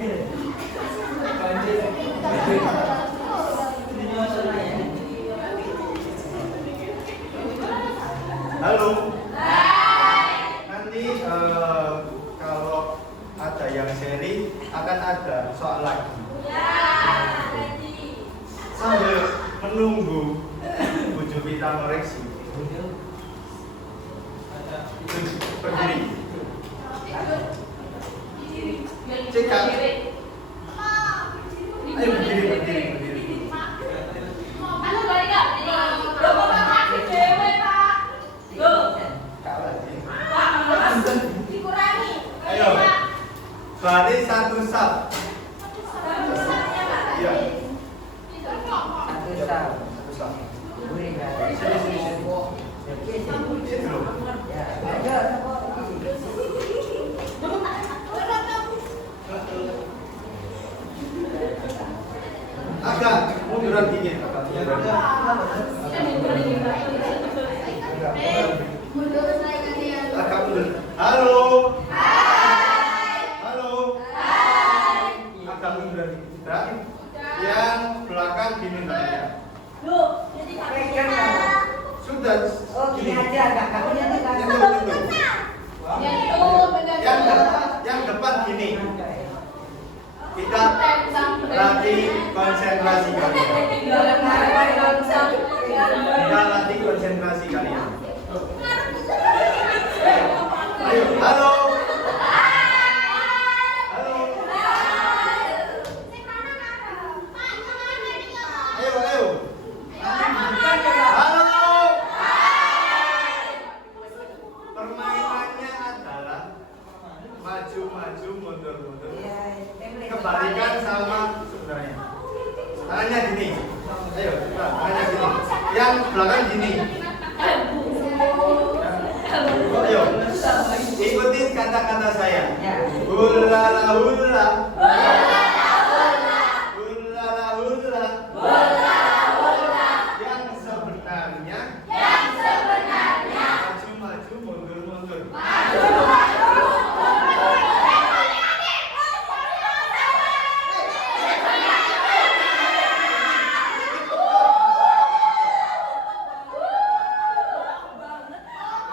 Halo. Nanti kalau ada yang seri akan ada soal lagi. Sambil menunggu Bu Jovita koreksi. Berdiri. Cekak. Ayo berdiri. Ayo. Baris satu sab. Iya. Satu sab. Boleh nggak? Sini. Sini dulu. Ya, ayo. Agak munduran dikit. Agak mundur. Halo. Halo. Agak munduran dikit. Dan yang belakang gini ya. Sudah. Oh, gini aja, nggak kamunya tuh nggak. Yang depan gini. Kita latih konsentrasi kalian. Kita latih konsentrasi kalian. Ayo, halo. Halo. Ayo. Halo. Permainannya adalah maju, mundur. Kembalikan sama sebenarnya. Tangannya gini. Ayo, tangannya gini. Yang belakang gini. Ayo, ikutin kata-kata saya. Hula hula. Hula hula. Yang sebenarnya. Maju, mundur.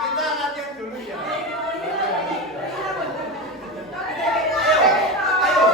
Kita latihan dulu ya. Ayo.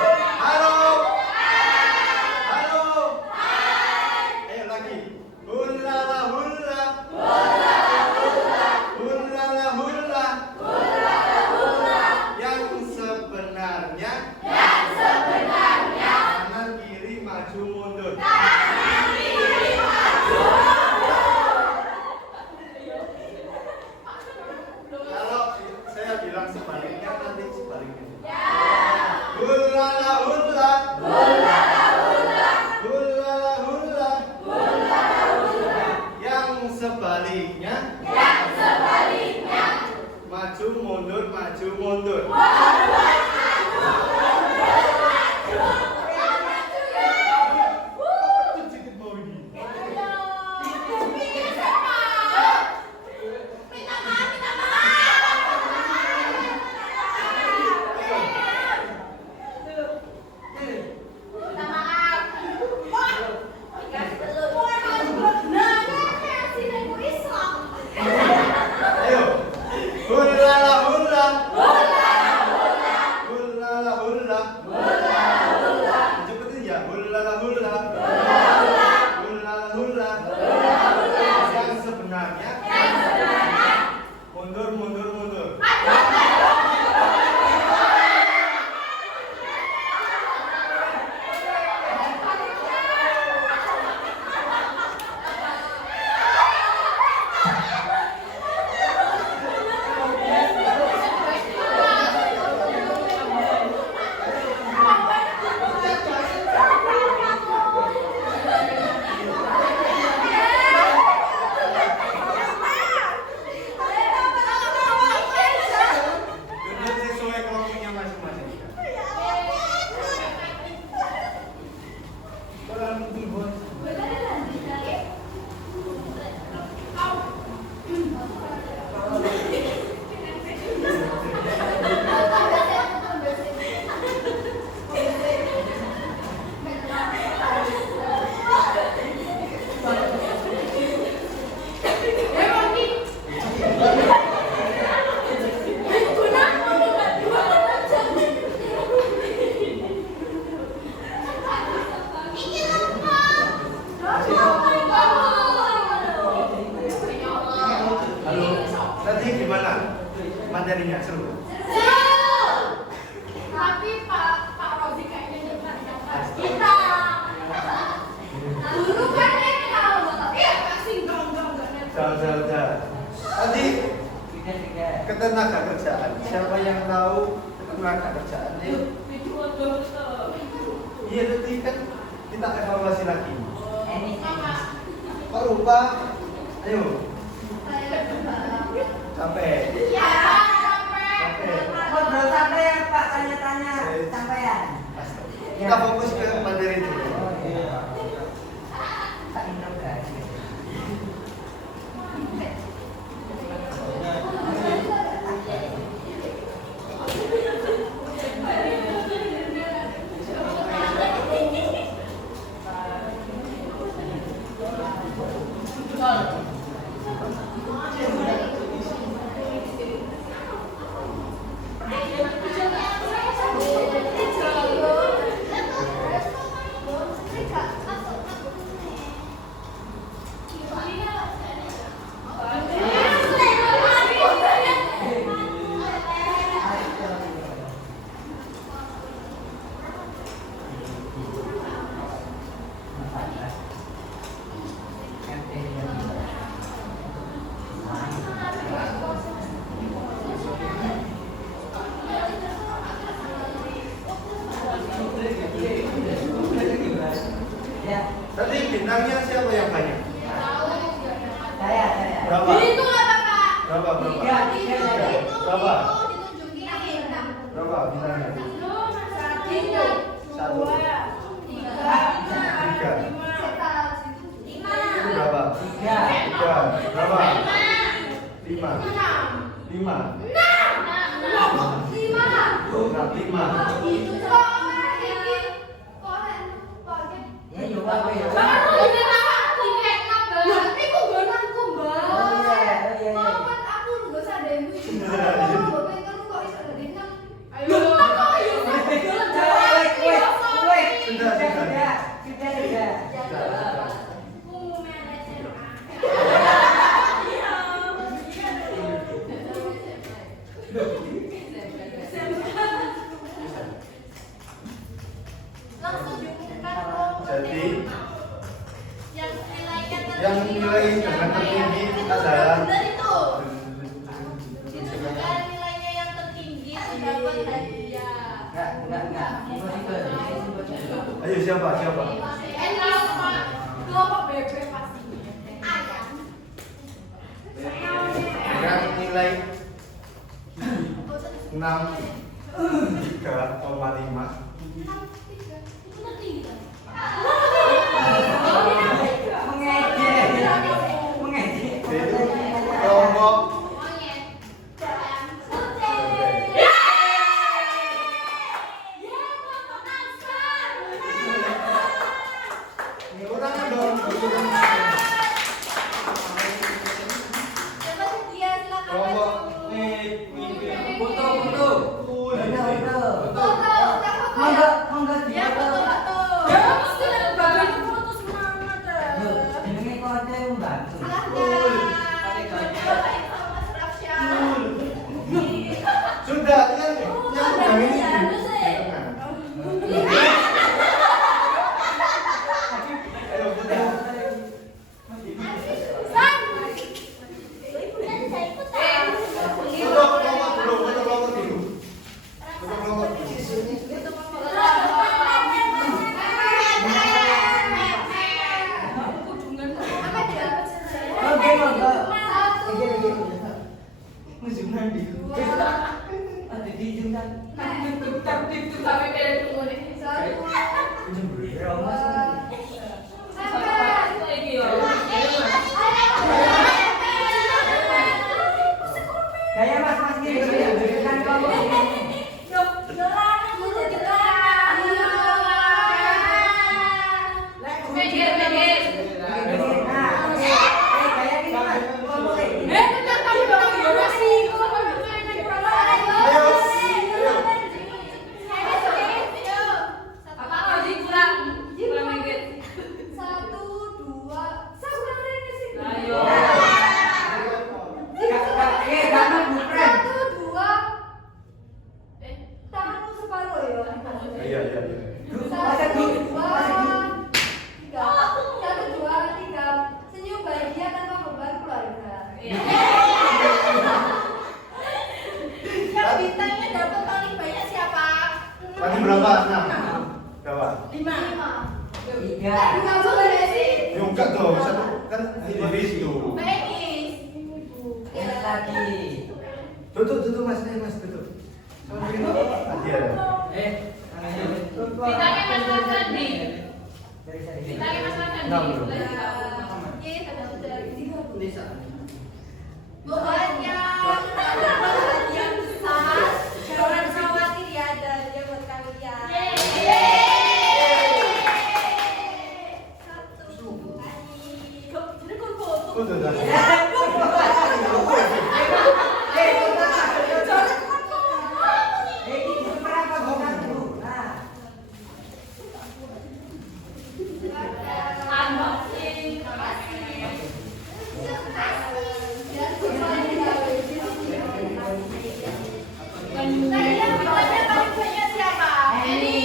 materinya seru? Tapi Pak Rozi kayaknya depan kita. Dulu kan netral, tapi ya pasti enggak netral. Jangan. Tadi ketenaga kerjaan. Siapa yang tahu ketenaga kerjaan ini? Iya, tadi kan kita evaluasi lagi. Kok lupa? Ayo. Capek. Iya, capek. Ngobrol sampai ya Pak, tanya-tanya sampean. Kita fokus ke materi dulu. Tak interogasi. Tadi bintangnya siapa yang banyak? Saya. Berapa? Itu apa, Pak? Berapa? Tiga. Berapa? Ditunjukin bintang. Berapa bintangnya? Satu. Tiga. Itu berapa? Tiga. Berapa? Lima. Lima. Ya juga apa ya? Jadi yang nilai dengan tertinggi adalah nilainya yang tertinggi dapat hadiah. Enggak. ayo siapa? Kelompok BB pasti. Dengan nilai 63,5. Itu kelompok kurang dong. Kelompok Monggo Ya, foto. foto-foto. Jenenge konten membantu. sudah yang ini. Ayo sudah. Foto kelompok dulu. Oke, monggo. Musuhan di. Ada di jungan. Gaya mas gini kan kamu ini. Pak Rozi kurang iya. Masa dua, tiga, 1, 2, 3. Senyum bahagia tanpa beban keluarga. Yang bintangnya dapat paling banyak siapa? Tadi berapa? 6. Berapa? 5. 3. Bukan boleh sih. Ya enggak dong, satu kan individu. Baikis. Ingat lagi. Tutup Mas, Mas tutup. Iya. Bintangnya Mas Hasan nih. Bintangnya Mas Hasan nih. 6 belum. Buat yang besar, jangan khawatir ya, ada dia buat kalian. Satu. Jadi kok foto? Tutup. Unboxing. Tadi yang bintangnya paling banyak siapa? Ini.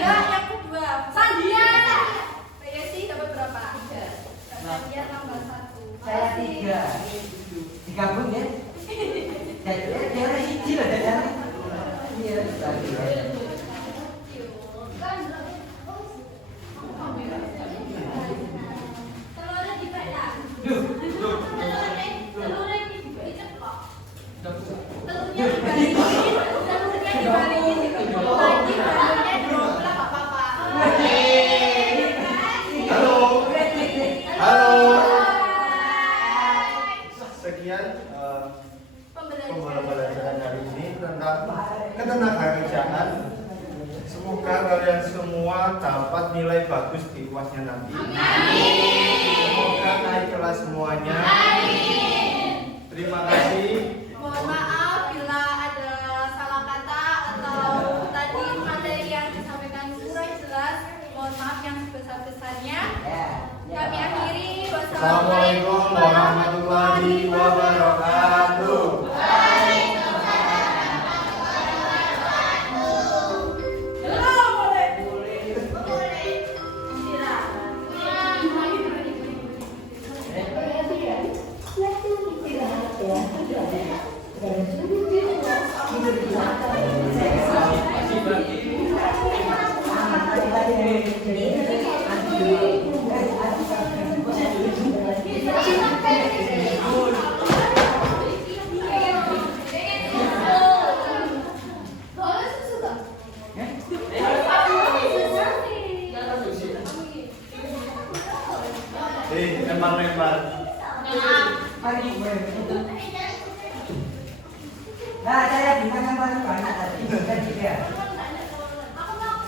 Nah, yang kedua. Sandian. Peggy dapat berapa? 3. Sandian tambah 1. Saya 3. Digabung ya. Jadi dia hiji lah dan iya tadi. Telurnya dipetak. Telurnya diceplok. Telurnya dibaringin diceplok lagi, badannya dirombak apa-apa. Halo. Halo. Sekian pembelajaran hari ini tentang ketenagakerjaan. Semoga kalian semua dapat nilai bagus di UASnya nanti. Semoga naik kelas semuanya. Terima kasih. Mohon maaf bila ada salah kata atau tadi materi yang disampaikan kurang jelas. Mohon maaf yang sebesar-besarnya. Kami akhiri. Assalamualaikum warahmatullahi wabarakatuh. Lempar-lempar. Nah, saya bintang yang paling banyak tadi. Kan 3. Aku mau.